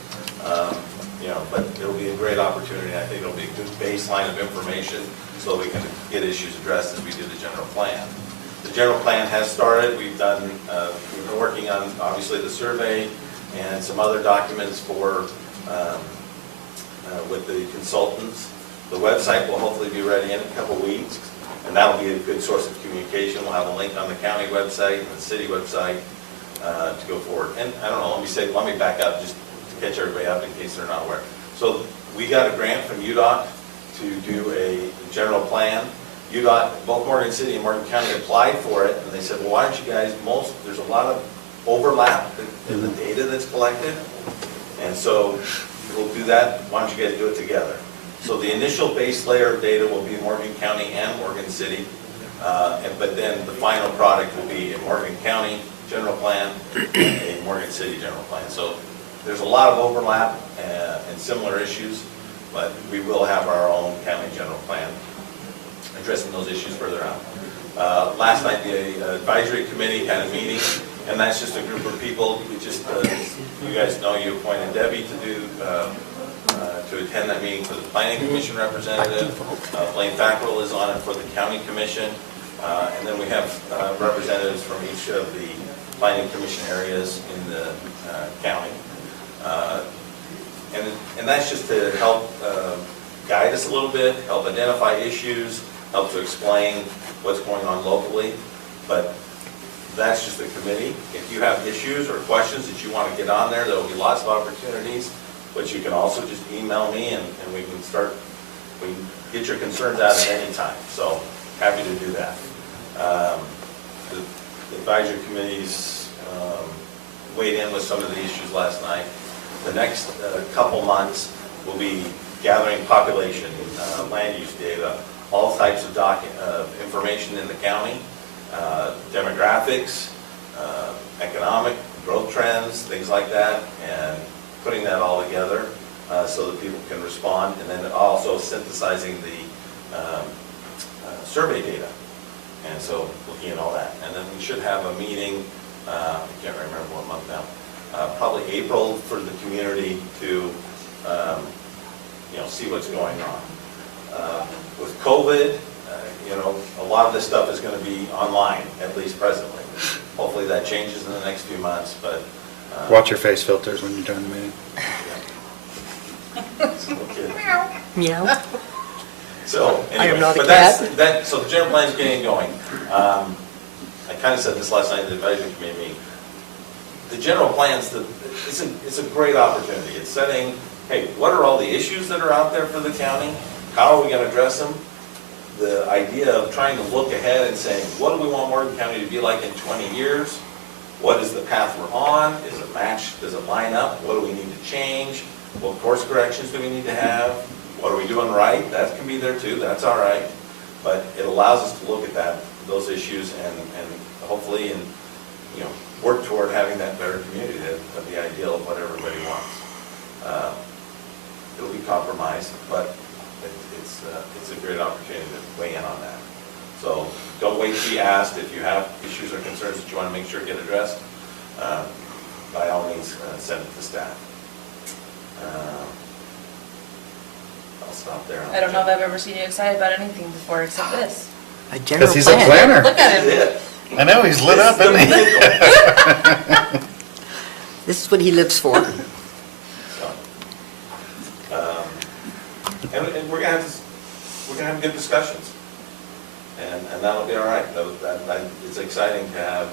but it'll be a great opportunity. I think it'll be a good baseline of information so we can get issues addressed as we do the general plan. The general plan has started. We've been working on, obviously, the survey and some other documents with the consultants. The website will hopefully be ready in a couple weeks, and that'll be a good source of communication. We'll have a link on the county website and the city website to go forward. And I don't know, let me back up just to catch everybody up in case they're not aware. So we got a grant from UDOT to do a general plan. UDOT, both Morgan City and Morgan County applied for it, and they said, well, why don't you guys, there's a lot of overlap in the data that's collected, and so we'll do that. Why don't you guys do it together? So the initial base layer of data will be Morgan County and Morgan City, but then the final product will be a Morgan County general plan and a Morgan City general plan. So there's a lot of overlap and similar issues, but we will have our own county general plan addressing those issues further out. Last night, the advisory committee had a meeting, and that's just a group of people. We just, you guys know, you appointed Debbie to attend that meeting for the Planning Commission representative. Blaine Fackrell is on it for the County Commission. And then we have representatives from each of the Planning Commission areas in the county. And that's just to help guide us a little bit, help identify issues, help to explain what's going on locally. But that's just a committee. If you have issues or questions that you want to get on there, there will be lots of opportunities, but you can also just email me and we can get your concerns out at any time. So happy to do that. The advisory committees weighed in with some of the issues last night. The next couple months will be gathering population, land use data, all types of information in the county, demographics, economic growth trends, things like that, and putting that all together so that people can respond, and then also synthesizing the survey data. And so looking at all that. And then we should have a meeting, I can't remember what month now, probably April for the community to see what's going on. With COVID, a lot of this stuff is going to be online, at least presently. Hopefully that changes in the next few months, but... Watch your face filters when you join the meeting. Meow. So, I am anyway, not a but cat. so the general plan is getting going. I kind of said this last night at the advisory committee meeting. The general plans, it's a great opportunity. It's setting, hey, what are all the issues that are out there for the county? How are we going to address them? The idea of trying to look ahead and saying, what do we want Morgan County to be like in 20 years? What is the path we're on? Is it matched? Does it line up? What do we need to change? What course corrections do we need to have? What are we doing right? That can be there too. That's all right. But it allows us to look at those issues and hopefully work toward having that better community, the ideal of what everybody wants. It'll be compromised, but it's a great opportunity to weigh in on that. So don't wait to be asked. If you have issues or concerns that you want to make sure get addressed, by all means, send it to staff. I'll stop there. I don't know if I've ever seen you excited about anything before except this. A general Because he's a plan. planner. Look at him. I know, he's lit up, isn't he? This is what he lives for. And we're gonna have good discussions, and that'll be all right. It's exciting to have,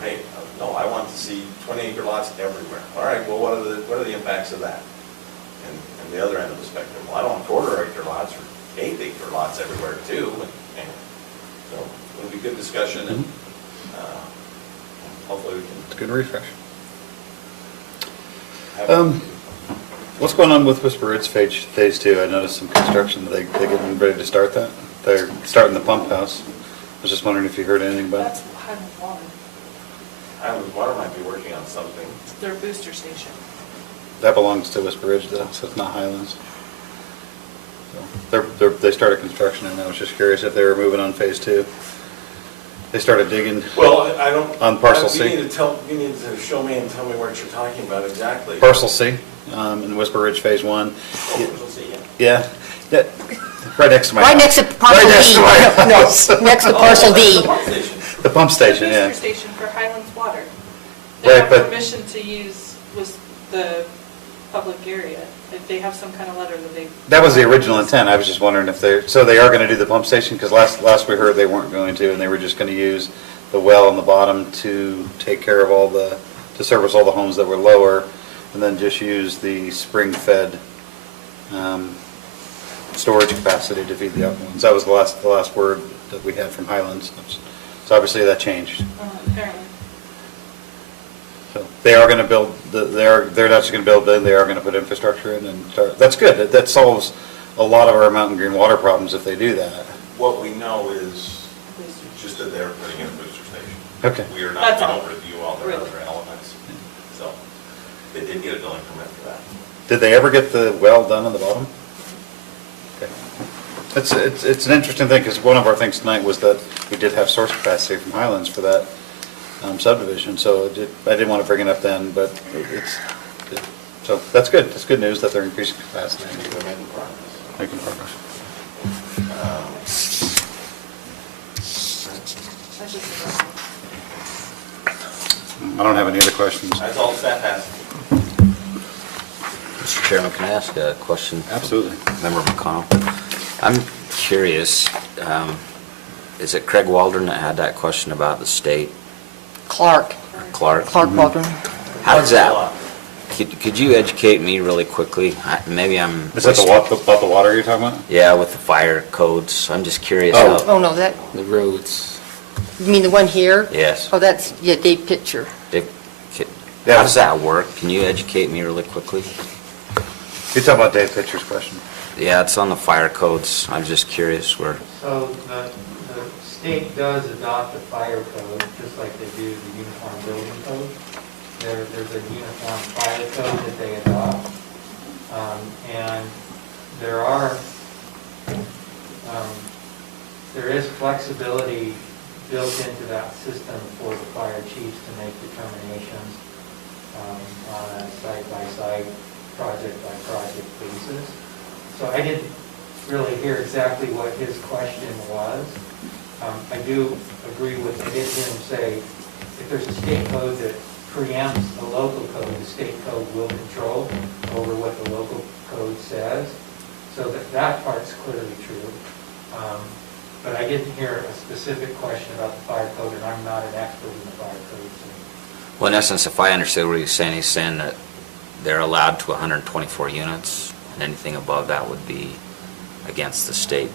hey, no, I want to see 20-acre lots everywhere. All right, well, what are the impacts of that? And the other end of the spectrum, well, I don't want quarter-acre lots or 8-acre lots everywhere too. And so it'll be good discussion, and hopefully we can. It's a good refresh. have- What's going on with Whisper Ridge Phase 2? I noticed some construction. They're getting ready to start that. They're starting the pump house. I was just wondering if you heard anything about it. That's Highland Water, Highland Water might be working on something. their booster station. That belongs to Whisper Ridge though, so it's not Highlands. So they started construction and I was just curious if they were moving on Phase 2. They started digging. Well, I don't. On Parcel You C. need to show me and tell me what you're talking about exactly. Parcel C, in Whisper Ridge Phase 1. Oh, Parcel C, yeah. Yeah, right next to my Right house. next to parcel Right next D. to my house. No, next to parcel D. The pump station, yeah. Booster station for Highlands Water. Right, They have but- permission to use the public area. If they have some kind of letter that they. That was the original intent. I was just wondering if so they are going to do the pump station? Because last we heard they weren't going to, and they were just going to use the well on the bottom to take care of to service all the homes that were lower, and then just use the spring-fed storage capacity to feed the upper ones. That was the last word that we had from Highlands. So obviously that changed. Apparently. So they are going to build, they're not just going to build, they are going to put infrastructure in and start. That's good. That solves a lot of our Mountain Green water problems if they do that. What we know is just that they're putting in a booster station. Okay. We are That's not all. going to review all their Really? other elements. So they did get a building permit for that. Did they ever get the well done on the bottom? Okay. It's an interesting thing, because one of our things tonight was that we did have source capacity from Highlands for that subdivision, so I didn't want to bring it up then, but so that's good. That's good news that they're increasing capacity. Making progress. That's just. I don't have any other questions. That's all staff has. Mr. Chairman, can I ask a question? Absolutely. Member McConnell. I'm curious, is it Craig Waldron that had that question about the state Clark Clark? Waldron. How does that, could you educate me really quickly? Maybe I'm... Is that about the water you're talking about? Yeah, with the fire codes. I'm just curious Oh. how... Oh, no, that, The roads. you mean the one here? Yes. Oh, that's, yeah, Dave Pitcher. How does that work? Can you educate me really quickly? You're talking about Dave Pitcher's question. Yeah, it's on the fire codes. I'm just curious where... So the state does adopt a fire code, just like they do the uniform building code. There's a uniform fire code that they adopt. And there is flexibility built into that system for the fire chiefs to make determinations on a site-by-site, project-by-project basis. So I didn't really hear exactly what his question was. I do agree with, I did hear him say, if there's a state code that preempts the local code, the state code will control over what the local code says. So that part's clearly true. But I didn't hear a specific question about the fire code, and I'm not an expert in the fire code. So. Well, in essence, if I understood what he's saying that they're allowed to 124 units, and anything above that would be against the state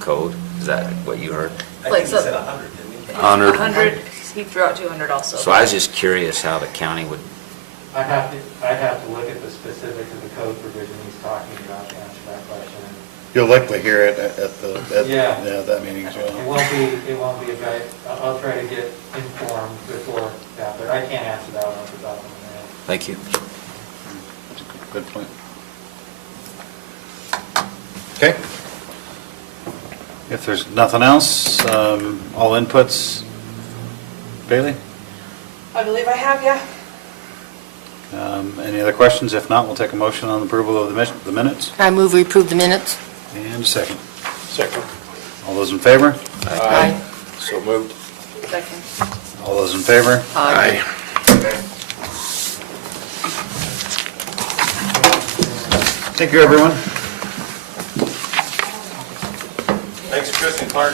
code? Is that what you heard? Like, so- 100, didn't he? 100, he threw out 200 also. So I was just curious how the county would... I'd have to look at the specifics of the code provision he's talking about to answer that question. You'll likely hear it at Yeah. that meeting as well. It won't be a guide. I'll try to get informed before that, but I can't answer that one off the top of my head. Thank you. That's a good point. Okay. If there's nothing else, all inputs. Bailey? I believe I have, yeah. Any other questions? If not, we'll take a motion on approval of the minutes. I move we approve the minutes. And a second. Second. All those in favor? Aye. So moved. Second. All those in favor? Aye. Thank you, everyone. Thanks, Chris and Clark.